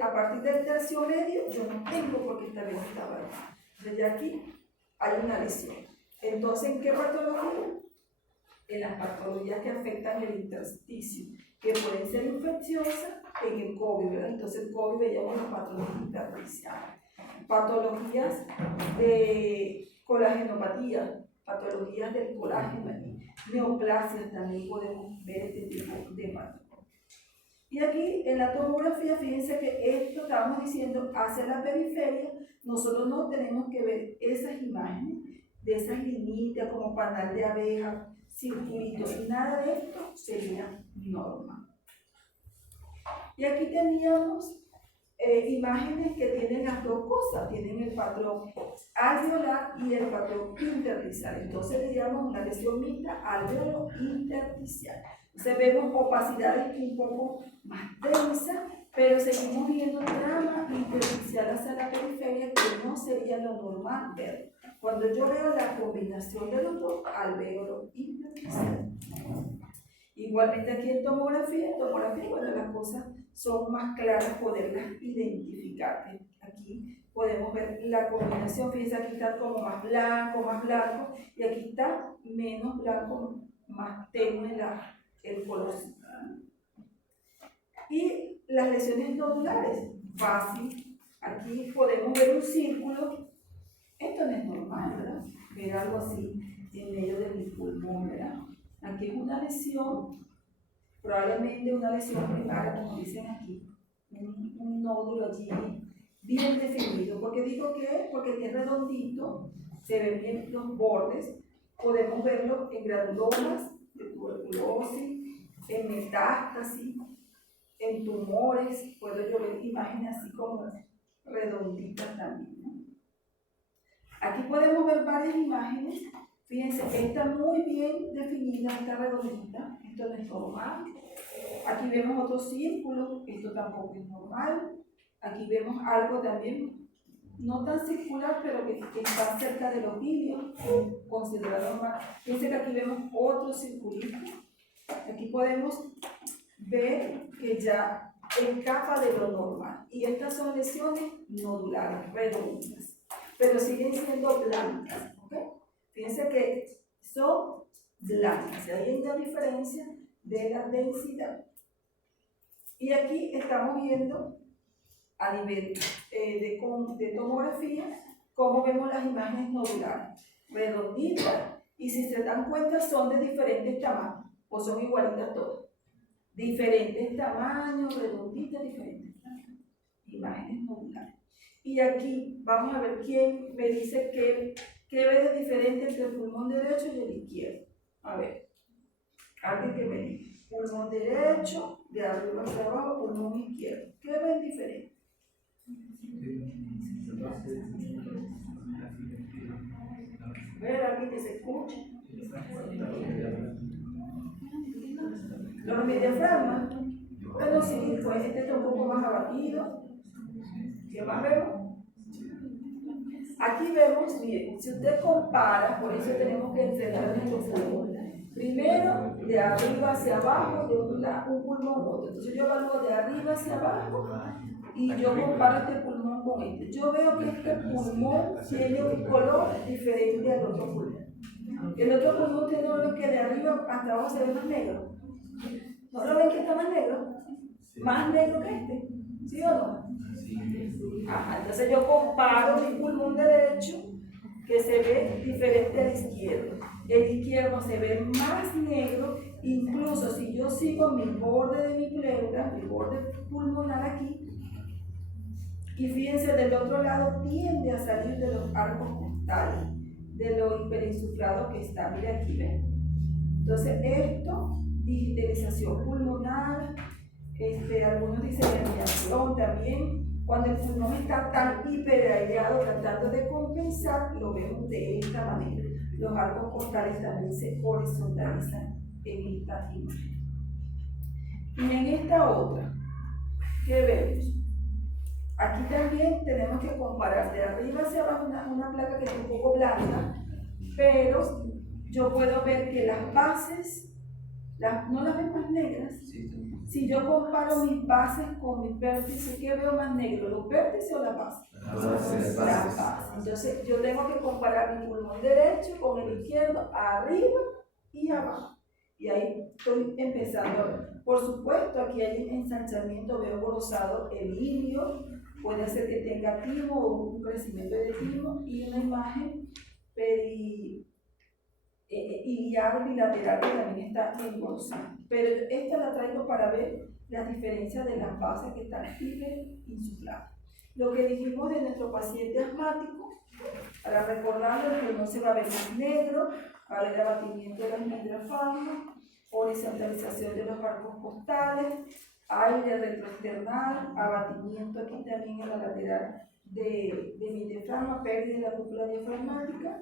a partir del tercio medio, yo no tengo por qué estar viendo esta varilla. Desde aquí hay una lesión. Entonces, ¿en qué patología? En las patologías que afectan el intersticio, que pueden ser infecciosas en el COVID, ¿verdad? Entonces, el COVID veíamos los patrones intersticiales. Patologías de colagenopatía, patologías del colágeno, neoplasias también podemos ver este tipo de patrón. Y aquí en la tomografía, fíjense que esto estábamos diciendo hacia la periferia, nosotros no tenemos que ver esas imágenes de esas linitas como panal de abeja, circulitos, y nada de esto sería normal. Y aquí teníamos imágenes que tienen las dos cosas, tienen el patrón alveolar y el patrón intersticial. Entonces diríamos una lesión mixta alveolo-intersticial. Entonces vemos opacidades un poco más densas, pero seguimos viendo trama intersticial hacia la periferia que no sería lo normal ver. Cuando yo veo la combinación de los dos, alveolo-intersticial. Igualmente aquí en tomografía, bueno, las cosas son más claras poderlas identificar. Aquí podemos ver la combinación, fíjense, aquí está como más blanco, y aquí está menos blanco, más tenue el color. Y las lesiones nodulares, fácil. Aquí podemos ver un círculo. Esto no es normal, ¿verdad? Ver algo así en medio de mi pulmón, ¿verdad? Aquí es una lesión, probablemente una lesión primaria, como dicen aquí, un nódulo allí bien definido. ¿Por qué digo que? Porque es redondito, se ven bien los bordes, podemos verlo en granulomas de tuberculosis, en metástasis, en tumores, puedo yo ver imágenes así como redonditas también, ¿no? Aquí podemos ver varias imágenes. Fíjense, está muy bien definida, esta redondita, esto no es normal. Aquí vemos otro círculo, esto tampoco es normal. Aquí vemos algo también, no tan circular, pero que está cerca de los vídeos, considerado normal. Fíjense que aquí vemos otro circulito. Aquí podemos ver que ya escapa de lo normal. Y estas son lesiones nodulares, redondas, pero siguen siendo blancas. Fíjense que son blancas, y ahí hay una diferencia de la densidad. Y aquí estamos viendo a nivel de tomografía cómo vemos las imágenes nodulares, redonditas, y si se dan cuenta son de diferentes tamaños, o son igualitas todas. Diferentes tamaños, redonditas, diferentes imágenes nodulares. Y aquí vamos a ver quién me dice qué ve de diferente entre el pulmón derecho y el izquierdo. A ver, alguien que me diga. Pulmón derecho, de arriba hacia abajo, pulmón izquierdo. ¿Qué ven diferente? A ver, alguien que se escuche. Los diafragmas. Bueno, sí, pues este está un poco más abatido. ¿Qué más vemos? Aquí vemos, miren, si usted compara, por eso tenemos que entrenar nuestro pulmón. Primero, de arriba hacia abajo, de un pulmón a otro. Entonces yo evalúo de arriba hacia abajo y yo comparo este pulmón con este. Yo veo que este pulmón tiene un color diferente al otro pulmón. El otro pulmón tiene uno que de arriba hasta abajo se ve más negro. ¿No lo ven que está más negro? Más negro que este, ¿sí o no? Ajá, entonces yo comparo mi pulmón derecho, que se ve diferente al izquierdo. El izquierdo se ve más negro, incluso si yo sigo mi borde de mi pleura, mi borde pulmonar aquí, y fíjense, del otro lado tiende a salir de los arcos costales, de lo hiperinsuflado que está. Mira aquí, ¿ven? Entonces esto, digitalización pulmonar, algunos dicen herniación también. Cuando el pulmón está tan hiperaireado, tratando de compensar, lo vemos de esta manera. Los arcos costales también se horizontalizan en esta imagen. Y en esta otra, ¿qué vemos? Aquí también tenemos que comparar de arriba hacia abajo una placa que es un poco blanca, pero yo puedo ver que las bases, ¿no las ven más negras? Si yo comparo mis bases con mis vértices, ¿qué veo más negro? ¿Los vértices o las bases? Las bases. Entonces yo tengo que comparar mi pulmón derecho con el izquierdo, arriba y abajo. Y ahí estoy empezando a ver. Por supuesto, aquí hay un ensanchamiento, veo rosado el ilio, puede ser que tenga timo o un crecimiento de timo, y una imagen iliar bilateral que también está engrosada. Pero esta la traigo para ver las diferencias de las bases que están hiperinsufladas. Lo que dijimos de nuestro paciente asmático, para recordarlo, que no se va a ver más negro, va a haber abatimiento de las midrafagmas, horizontalización de los arcos costales, aire retroesternal, abatimiento aquí también en la lateral de mi diafragma, pérdida de la cúpula diafragmática,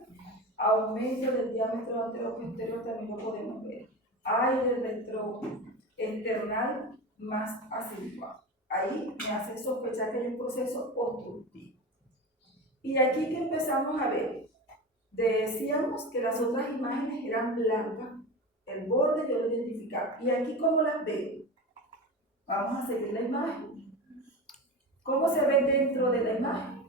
aumento del diámetro anteroposterior también lo podemos ver, aire retroesternal más acentuado. Ahí me hace sospechar que hay un proceso obstructivo. Y aquí que empezamos a ver, decíamos que las otras imágenes eran blancas, el borde yo lo identificaba. Y aquí, ¿cómo las veo? Vamos a seguir la imagen. ¿Cómo se ve dentro de la imagen?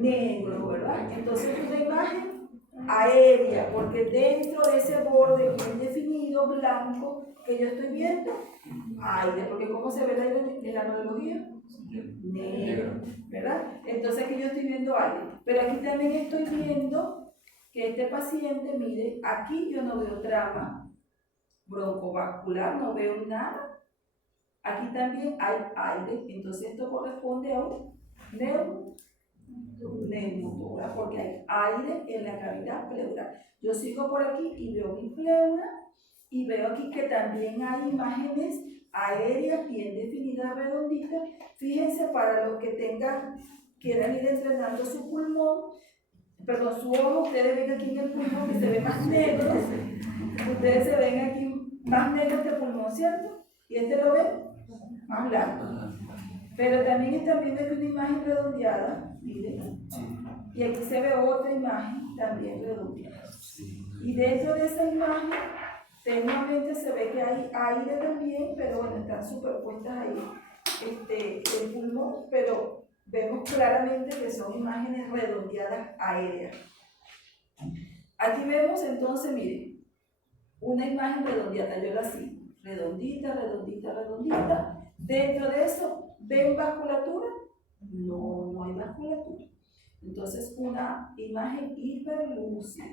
Negro, ¿verdad? Entonces es una imagen aérea, porque dentro de ese borde bien definido, blanco, que yo estoy viendo, aire, porque ¿cómo se ve el aire en la radiología? Negro, ¿verdad? Entonces aquí yo estoy viendo aire, pero aquí también estoy viendo que este paciente, mire, aquí yo no veo trama broncovascular, no veo nada. Aquí también hay aire, entonces esto corresponde a un neumotórax, porque hay aire en la cavidad pleural. Yo sigo por aquí y veo mi pleura y veo aquí que también hay imágenes aéreas bien definidas, redonditas. Fíjense, para los que quieran ir entrenando su pulmón, perdón, su ojo, ustedes ven aquí en el pulmón que se ve más negro. Ustedes se ven aquí más negro este pulmón, ¿cierto? Y este lo ven más blanco. Pero también están viendo aquí una imagen redondeada, miren. Y aquí se ve otra imagen también redondeada. Y dentro de esa imagen, técnicamente se ve que hay aire también, pero bueno, están superpuestas ahí el pulmón, pero vemos claramente que son imágenes redondeadas aéreas. Aquí vemos entonces, miren, una imagen redondeada, yo la sigo, redondita, redondita, redondita. Dentro de eso, ¿ven vasculatura? No, no hay vasculatura. Entonces, una imagen hiperlúcida.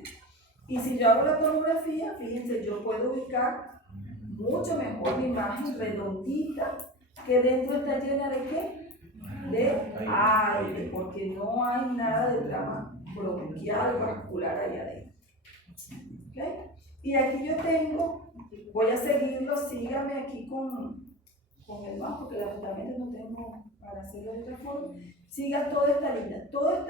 Y si yo hago la tomografía, fíjense, yo puedo ubicar mucho mejor mi imagen redondita, que dentro está llena de ¿qué? De aire, porque no hay nada de trama bronquial vascular allá adentro. ¿Okay? Y aquí yo tengo, voy a seguirlo, síganme aquí con el más, porque lamentablemente no tengo para hacerlo de otra forma. Siga toda esta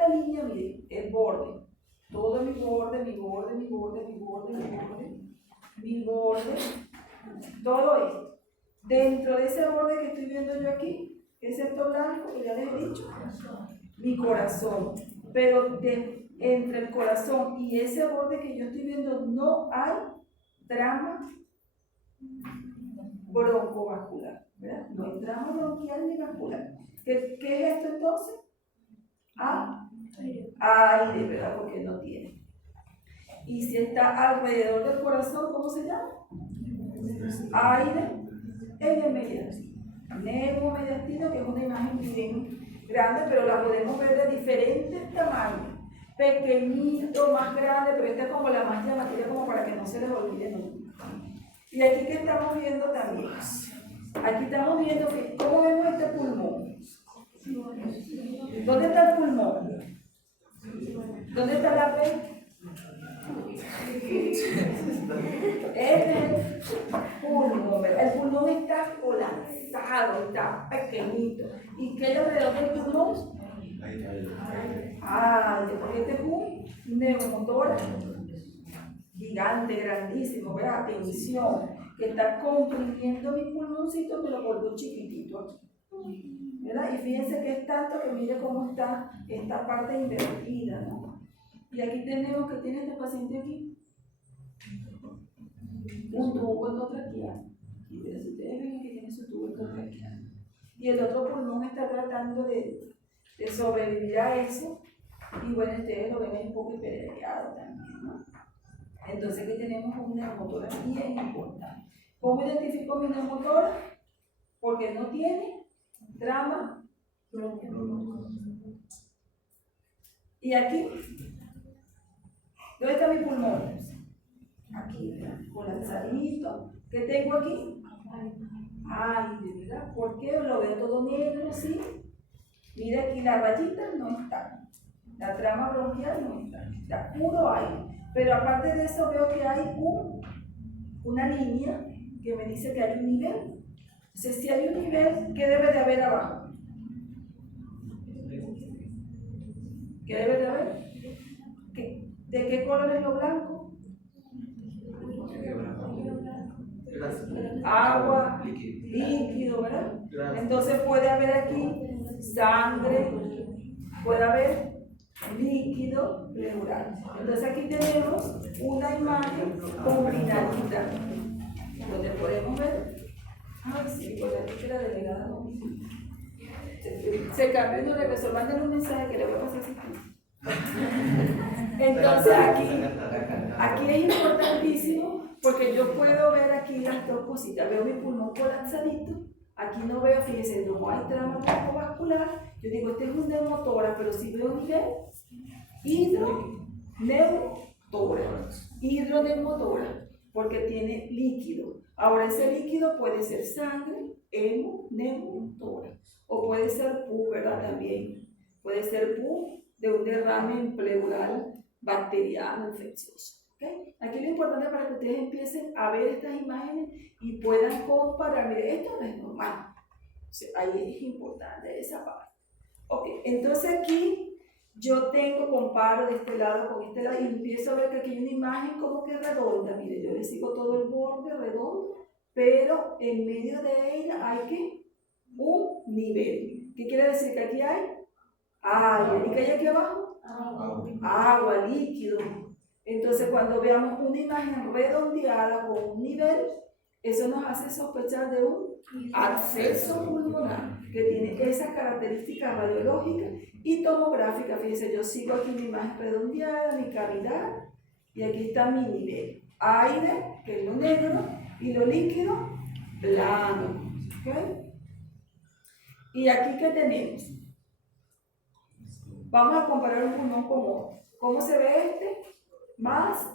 línea, miren, el borde, todo mi borde, mi borde, mi borde, mi borde, mi borde, mi borde, todo esto. Dentro de ese borde que estoy viendo yo aquí, es esto blanco que ya les he dicho, mi corazón. Pero entre el corazón y ese borde que yo estoy viendo no hay trama broncovascular, ¿verdad? No hay trama bronquial ni vascular. ¿Qué es esto entonces? Aire, ¿verdad? Porque no tiene. Y si está alrededor del corazón, ¿cómo se llama? Aire en el mediastino. Neumomediastino, que es una imagen bien grande, pero la podemos ver de diferentes tamaños. Pequeñito, más grande, pero esta es como la más llamativa, como para que no se les olvide nunca. Y aquí que estamos viendo también. Aquí estamos viendo que, ¿cómo vemos este pulmón? ¿Dónde está el pulmón? ¿Dónde está la P? Este es el pulmón, ¿verdad? El pulmón está colapsado, está pequeñito. ¿Y qué hay alrededor del pulmón? Porque este es un neumotórax gigante, grandísimo, ¿verdad? Atención, que está comprimiendo mi pulmoncito, me lo volvió chiquitito aquí, ¿verdad? Y fíjense que es tanto que mire cómo está esta parte invertida, ¿no? Y aquí tenemos que tiene este paciente aquí un tubo endotraqueal. Y pero si ustedes ven que tiene su tubo endotraqueal. Y el otro pulmón está tratando de sobrevivir a eso. Y bueno, ustedes lo ven ahí un poco hipereleado también, ¿no? Entonces aquí tenemos un neumotórax bien importante. ¿Cómo identifico mi neumotórax? Porque no tiene trama bronquial. Y aquí ¿Dónde está mi pulmón? Aquí, ¿verdad? Colapsadito. ¿Qué tengo aquí? Aire, ¿verdad? ¿Por qué? Lo veo todo negro, ¿sí? Mira aquí, la rayita no está. La trama bronquial no está. Está puro aire. Pero aparte de eso veo que hay una línea que me dice que hay un nivel. Entonces, si hay un nivel, ¿qué debe de haber abajo? ¿Qué debe de haber? ¿De qué color es lo blanco? Agua, líquido, ¿verdad? Entonces puede haber aquí sangre, puede haber líquido pleural. Entonces aquí tenemos una imagen combinadita, donde podemos ver, ay sí, pues la la delegada no. Se cambió y no regresó, manden un mensaje que le voy a pasar así. Entonces aquí es importantísimo porque yo puedo ver aquí las dos cositas. Veo mi pulmón colapsadito. Aquí no veo, fíjense, no hay trama vascular. Yo digo, este es un neumotórax, pero si veo nivel hidroneumotórax, porque tiene líquido. Ahora ese líquido puede ser sangre, neumotórax, o puede ser pus, ¿verdad? También puede ser pus de un derrame pleural bacteriano infeccioso. ¿Okay? Aquí lo importante para que ustedes empiecen a ver estas imágenes y puedan comparar. Mire, esto no es normal. O sea, ahí es importante esa parte. Ok, entonces aquí yo comparo de este lado con este lado y empiezo a ver que aquí hay una imagen como que redonda. Mire, yo le sigo todo el borde redondo, pero en medio de ella hay un nivel. ¿Qué quiere decir? Que aquí hay aire. ¿Y qué hay aquí abajo? Agua, líquido. Entonces, cuando veamos una imagen redondeada con un nivel, eso nos hace sospechar de un absceso pulmonar que tiene esa característica radiológica y tomográfica. Fíjense, yo sigo aquí mi imagen redondeada, mi cavidad, y aquí está mi nivel. Aire, que es lo negro, y lo líquido, plano. ¿Okay? Y aquí, ¿qué tenemos? Vamos a comparar un pulmón con otro. ¿Cómo se ve este? Más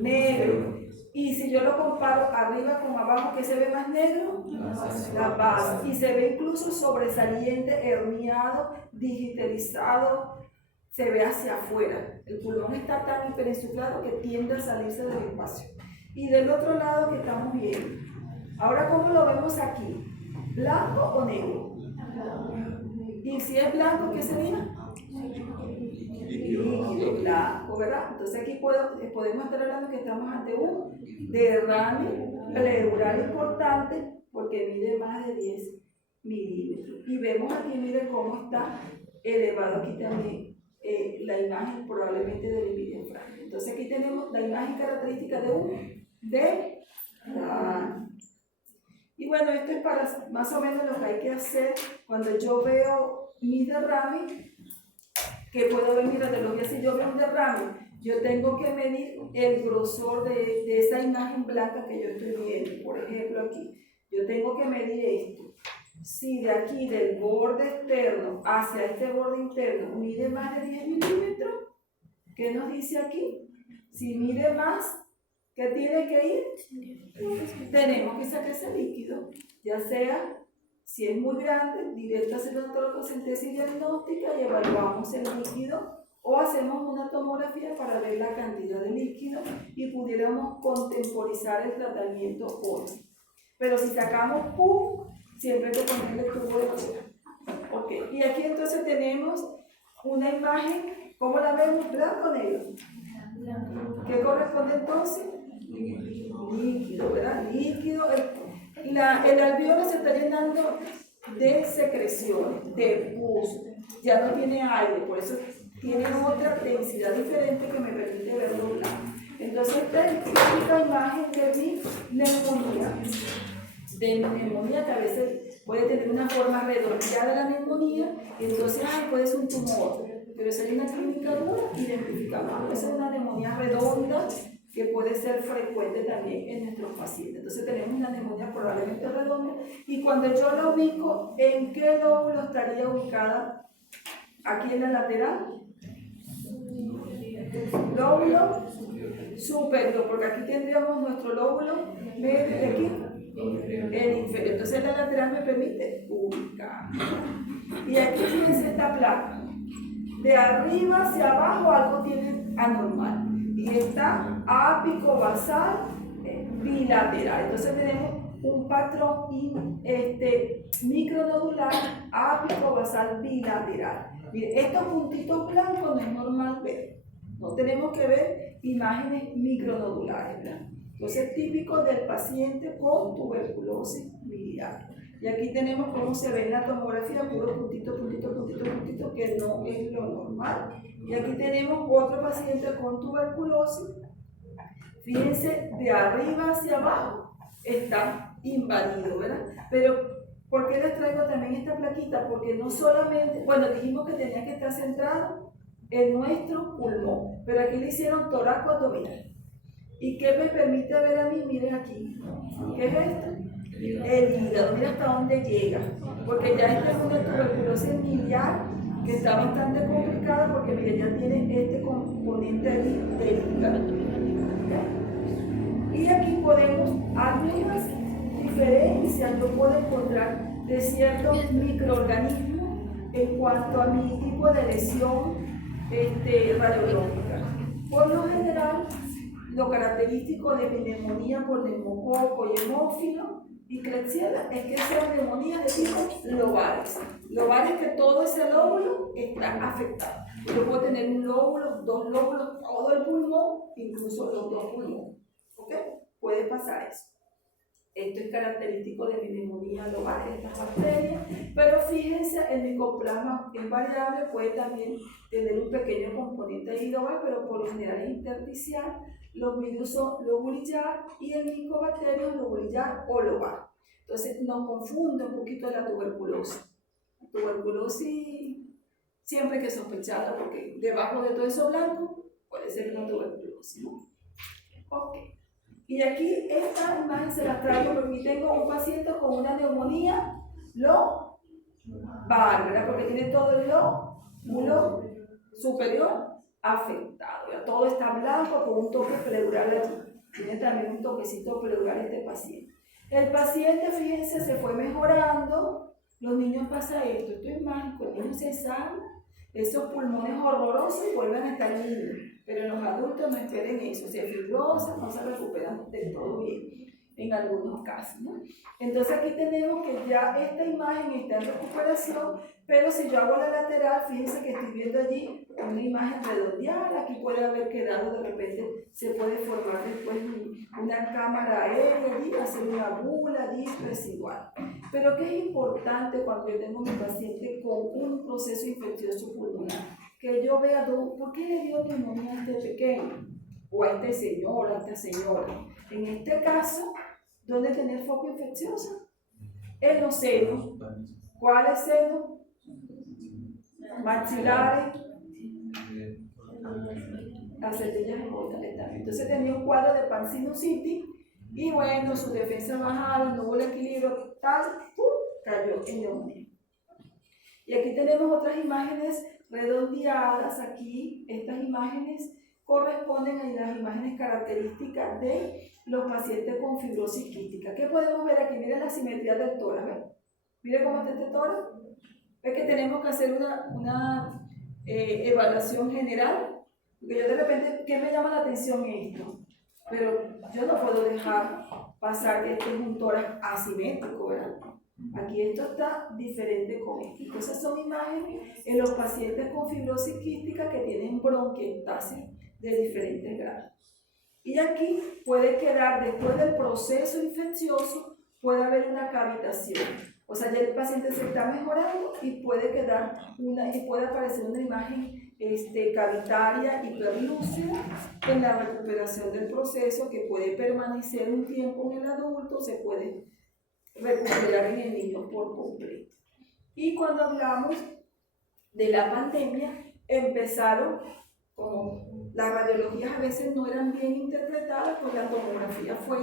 negro. Y si yo lo comparo arriba con abajo, ¿qué se ve más negro? La base. Y se ve incluso sobresaliente, herniado, digitalizado, se ve hacia afuera. El pulmón está tan hiperinsuflado que tiende a salirse del espacio. Y del otro lado que estamos viendo. Ahora, ¿cómo lo vemos aquí? ¿Blanco o negro? Y si es blanco, ¿qué sería? Líquido blanco, ¿verdad? Entonces aquí podemos estar hablando que estamos ante un derrame pleural importante porque mide más de 10 milímetros. Y vemos aquí, miren cómo está elevado aquí también la imagen probablemente del epidefragma. Entonces aquí tenemos la imagen característica de un derrame. Y bueno, esto es para más o menos lo que hay que hacer cuando yo veo mi derrame. Que puedo ver mi radiología. Si yo veo un derrame, yo tengo que medir el grosor de esa imagen blanca que yo estoy viendo. Por ejemplo, aquí, yo tengo que medir esto. Si de aquí, del borde externo hacia este borde interno, mide más de 10 milímetros, ¿qué nos dice aquí? Si mide más, ¿qué tiene que ir? Tenemos que sacar ese líquido, ya sea, si es muy grande, directo a hacer una toracocentesis diagnóstica y evaluamos el líquido, o hacemos una tomografía para ver la cantidad de líquido y pudiéramos contemporizar el tratamiento hoy. Pero si sacamos pus, siempre hay que ponerle tubo de cola. Ok, y aquí entonces tenemos una imagen, ¿cómo la vemos? ¿Blanco o negro? ¿Qué corresponde entonces? Líquido, ¿verdad? Líquido. El alveolo se está llenando de secreciones, de pus, ya no tiene aire, por eso tiene otra densidad diferente que me permite verlo blanco. Entonces, esta es la imagen de mi neumonía. De neumonía que a veces puede tener una forma redondeada de la neumonía, y entonces puede ser un tumor, pero si hay una clínica dura, identificamos. Esa es una neumonía redonda que puede ser frecuente también en nuestros pacientes. Entonces tenemos una neumonía probablemente redonda, y cuando yo la ubico, ¿en qué lóbulo estaría ubicada? Aquí en la lateral. lóbulo superior, porque aquí tendríamos nuestro lóbulo medio de aquí, el inferior. Entonces la lateral me permite ubicar. Y aquí fíjense esta placa. De arriba hacia abajo algo tiene anormal. Y está ápico basal bilateral. Entonces tenemos un patrón micronodular ápico basal bilateral. Miren, estos puntitos blancos no es normal ver. No tenemos que ver imágenes micronodulares, ¿verdad? Entonces es típico del paciente con tuberculosis biliar. Y aquí tenemos cómo se ve en la tomografía, puro puntito, que no es lo normal. Y aquí tenemos otro paciente con tuberculosis. Fíjense, de arriba hacia abajo está invadido, ¿verdad? Pero, ¿por qué les traigo también esta plaquita? Porque no solamente, bueno, dijimos que tenía que estar centrado en nuestro pulmón, pero aquí le hicieron tórax abdominal. ¿Y qué me permite ver a mí? Miren aquí. ¿Qué es esto? El hígado, mira hasta dónde llega, porque ya esta es una tuberculosis miliar que está bastante complicada porque mire, ya tiene este componente ahí del hígado. Y aquí podemos, algunas diferencias yo puedo encontrar de ciertos microorganismos en cuanto a mi tipo de lesión radiológica. Por lo general, lo característico de mi neumonía por neumococo y hemófilo y Klebsiella es que sean neumonías de tipo lobares. Lobares que todo ese lóbulo está afectado. Yo puedo tener un lóbulo, dos lóbulos, todo el pulmón, incluso los dos pulmones. ¿Ok? Puede pasar eso. Esto es característico de mi neumonía lobar, estas bacterias, pero fíjense, el micoplasma es variable, puede también tener un pequeño componente ahí lobar, pero por lo general es intersticial. Los virus son lobulillar y el micobacterio lobulillar o lobar. Entonces nos confunde un poquito la tuberculosis. La tuberculosis siempre hay que sospecharla porque debajo de todo eso blanco puede ser una tuberculosis, ¿no? Ok. Y aquí esta imagen se la traigo porque aquí tengo un paciente con una neumonía lobar, ¿verdad? Porque tiene todo el lóbulo superior afectado, ¿verdad? Todo está blanco con un toque pleural aquí. Tiene también un toquecito pleural este paciente. El paciente, fíjense, se fue mejorando. Los niños pasa esto es mágico. El niño se sana, esos pulmones horrorosos vuelven a estar lindos. Pero en los adultos no esperen eso, se fibrosan, no se recuperan del todo bien, en algunos casos, ¿no? Entonces aquí tenemos que ya esta imagen está en recuperación, pero si yo hago la lateral, fíjense que estoy viendo allí una imagen redondeada, aquí puede haber quedado de repente, se puede formar después una cámara aérea allí, hacer una bula allí residual. Pero ¿qué es importante cuando yo tengo a mi paciente con un proceso infeccioso pulmonar? Que yo vea por qué le dio neumonía a este pequeño, o a este señor, a esta señora. En este caso, ¿dónde tener foco infeccioso? En los senos. ¿Cuáles senos? Maxilares, las cerillas hemorroidales también. Entonces tenía un cuadro de pansinusitis y bueno, su defensa bajaron, no hubo el equilibrio, tal, cayó en neumonía. Y aquí tenemos otras imágenes redondeadas. Aquí estas imágenes corresponden a las imágenes características de los pacientes con fibrosis quística. ¿Qué podemos ver aquí? Miren la simetría del tórax, ¿ven? Miren cómo está este tórax. Es que tenemos que hacer una evaluación general, porque yo de repente, ¿qué me llama la atención esto? Pero yo no puedo dejar pasar que este es un tórax asimétrico, ¿verdad? Aquí esto está diferente con esto. Entonces son imágenes en los pacientes con fibrosis quística que tienen bronquiectasis de diferentes grados. Y aquí puede quedar, después del proceso infeccioso, puede haber una cavitación. O sea, ya el paciente se está mejorando y puede quedar puede aparecer una imagen cavitaria hiperlúcida en la recuperación del proceso que puede permanecer un tiempo en el adulto, se puede recuperar en el niño por completo. Y cuando hablamos de la pandemia, empezaron, como las radiologías a veces no eran bien interpretadas, pues la tomografía fue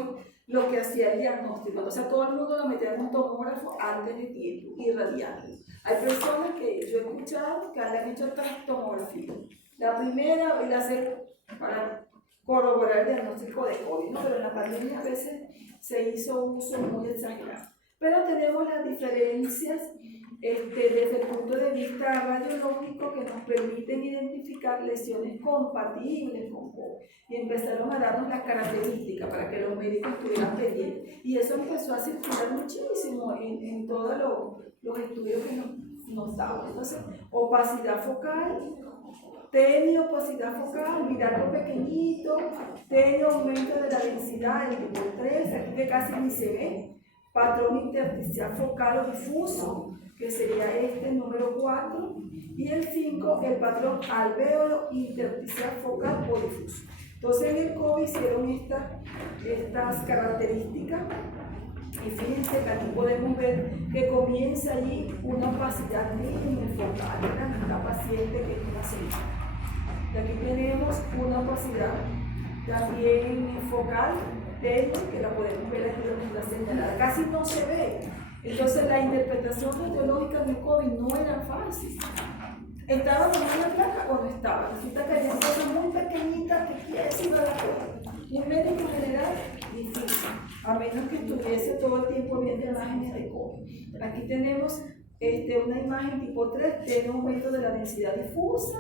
lo que hacía el diagnóstico. O sea, todo el mundo lo metía en un tomógrafo antes de tiempo, irradiando. Hay personas que yo he escuchado que han hecho 3 tomografías. La primera y la segunda, para corroborar el diagnóstico de COVID, ¿no? Pero en la pandemia a veces se hizo un uso muy exagerado. Pero tenemos las diferencias desde el punto de vista radiológico que nos permiten identificar lesiones compatibles con COVID. Y empezaron a darnos las características para que los médicos estuvieran pendientes. Y eso empezó a circular muchísimo en todos los estudios que nos daban. Entonces, opacidad focal, tenio opacidad focal, mirarlo pequeñito, tenio aumento de la densidad, el tipo 3, aquí que casi ni se ve, patrón intersticial focal o difuso, que sería número 4, y el 5, el patrón alvéolo intersticial focal o difuso. Entonces en el COVID hicieron estas características, y fíjense que aquí podemos ver que comienza allí una opacidad mínima focal, ¿verdad? Una paciente que es una señora. Y aquí tenemos una opacidad también focal, que la podemos ver aquí donde está señalada. Casi no se ve. Entonces la interpretación radiológica del COVID no era fácil. ¿Estaba con una placa o no estaba? Resulta que hay cosas muy pequeñitas que quiere decir la cosa. Un médico general, difícil, a menos que estuviese todo el tiempo viendo imágenes de COVID. Aquí tenemos una imagen tipo 3, tiene un aumento de la densidad difusa.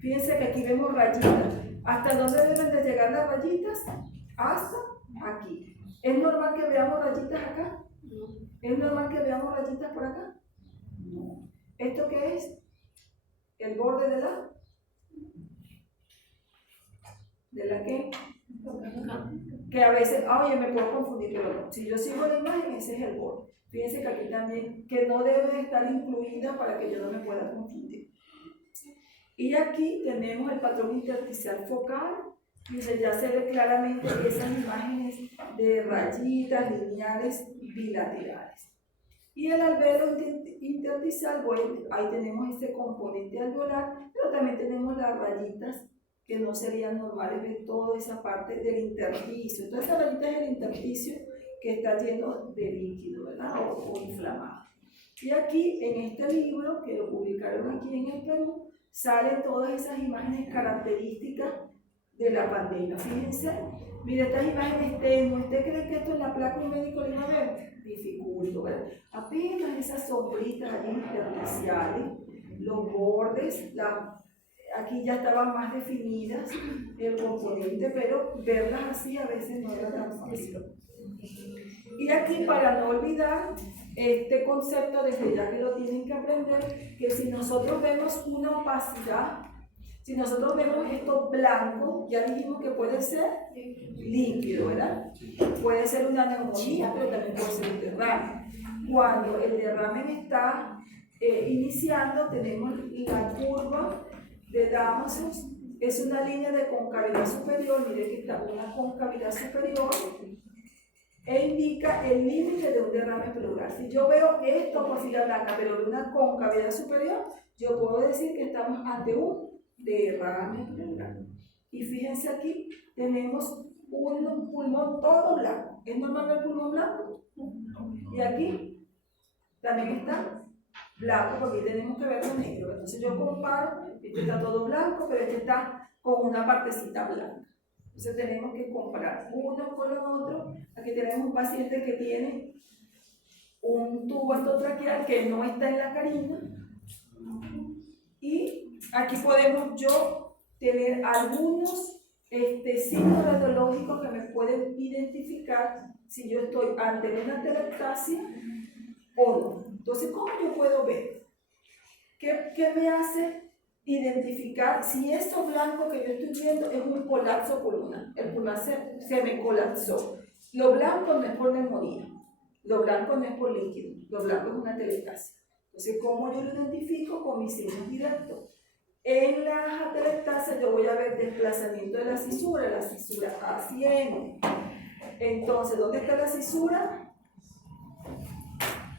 Fíjense que aquí vemos rayitas. ¿Hasta dónde deben de llegar las rayitas? Hasta aquí. ¿Es normal que veamos rayitas acá? No. ¿Es normal que veamos rayitas por acá? No. ¿Esto qué es? ¿El borde de la? ¿De la qué? Que a veces, oye, me puedo confundir, pero no. Si yo sigo la imagen, ese es el borde. Fíjense que aquí también, que no debe estar incluida para que yo no me pueda confundir. Y aquí tenemos el patrón intersticial focal, y ya se ve claramente esas imágenes de rayitas lineales bilaterales. Y el alvéolo intersticial, bueno, ahí tenemos este componente alveolar, pero también tenemos las rayitas que no serían normales de toda esa parte del intersticio. Entonces, esa rayita es el intersticio que está lleno de líquido, ¿verdad? O inflamado. Y aquí, en este libro, que lo publicaron aquí en el Perú, salen todas esas imágenes características de la pandemia. Fíjense, mire estas imágenes tenues. ¿Usted cree que esto en la placa un médico le iba a ver? Dificulto, ¿verdad? Apenas esas sombritas allí intersticiales, los bordes, aquí ya estaban más definidas el componente, pero verlas así a veces no era tan fácil. Y aquí, para no olvidar este concepto, desde ya que lo tienen que aprender, que si nosotros vemos una opacidad, si nosotros vemos esto blanco, ya dijimos que puede ser líquido, ¿verdad? Puede ser una neumonía, pero también puede ser un derrame. Cuando el derrame está iniciando, tenemos la curva de Damasio, es una línea de concavidad superior, mire que está una concavidad superior, e indica el límite de un derrame pleural. Si yo veo esta opacidad blanca, pero de una concavidad superior, yo puedo decir que estamos ante un derrame pleural. Y fíjense aquí, tenemos un pulmón todo blanco. ¿Es normal el pulmón blanco? Y aquí también está blanco, porque tenemos que verlo negro. Entonces yo comparo, este está todo blanco, pero este está con una partecita blanca. Entonces tenemos que comparar uno con el otro. Aquí tenemos un paciente que tiene un tubo endotraqueal que no está en la carina. Y aquí podemos yo tener algunos signos radiológicos que me pueden identificar si yo estoy ante una atelectasia o no. Entonces, ¿cómo yo puedo ver? ¿Qué me hace identificar si eso blanco que yo estoy viendo es un colapso pulmonar? El pulmón se me colapsó. Lo blanco no es por neumonía, lo blanco no es por líquido, lo blanco es una atelectasia. Entonces, ¿cómo yo lo identifico? Con mis signos directos. En las atelectasias yo voy a ver desplazamiento de la fisura asciende. Entonces, ¿dónde está la fisura?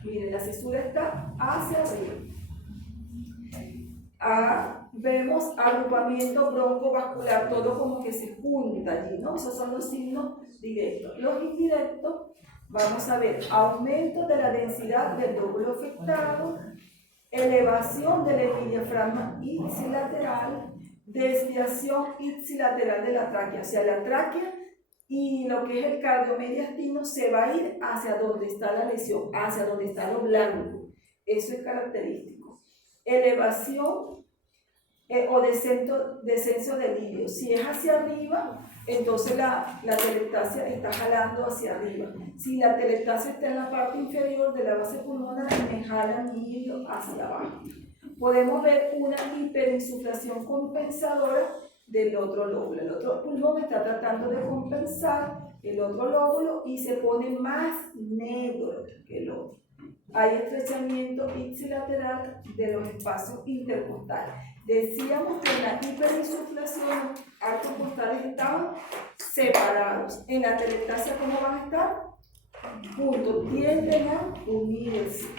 Miren, la fisura está hacia arriba. Vemos agrupamiento broncovascular, todo como que se junta allí, ¿no? Esos son los signos directos. Los indirectos, vamos a ver aumento de la densidad del lóbulo afectado, elevación del diafragma ipsilateral, desviación ipsilateral de la tráquea, o sea, la tráquea y lo que es el cardiomediastino se va a ir hacia donde está la lesión, hacia donde está lo blanco. Eso es característico. Elevación o descenso del ilio. Si es hacia arriba, entonces la atelectasia está jalando hacia arriba. Si la atelectasia está en la parte inferior de la base pulmonar, me jala mi ilio hacia abajo. Podemos ver una hiperinsuflación compensadora del otro lóbulo. El otro pulmón está tratando de compensar el otro lóbulo y se pone más negro que el otro. Hay estrechamiento ipsilateral de los espacios intercostales. Decíamos que en la hiperinsuflación los arcos costales estaban separados. En la atelectasia, ¿cómo van a estar? Juntos, tienden a unirse.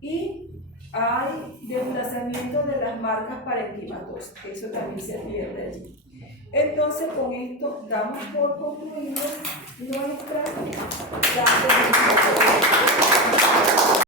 Y hay desplazamiento de las marcas parenquimatosas, eso también se pierde allí. Entonces, con esto damos por concluido nuestra clase.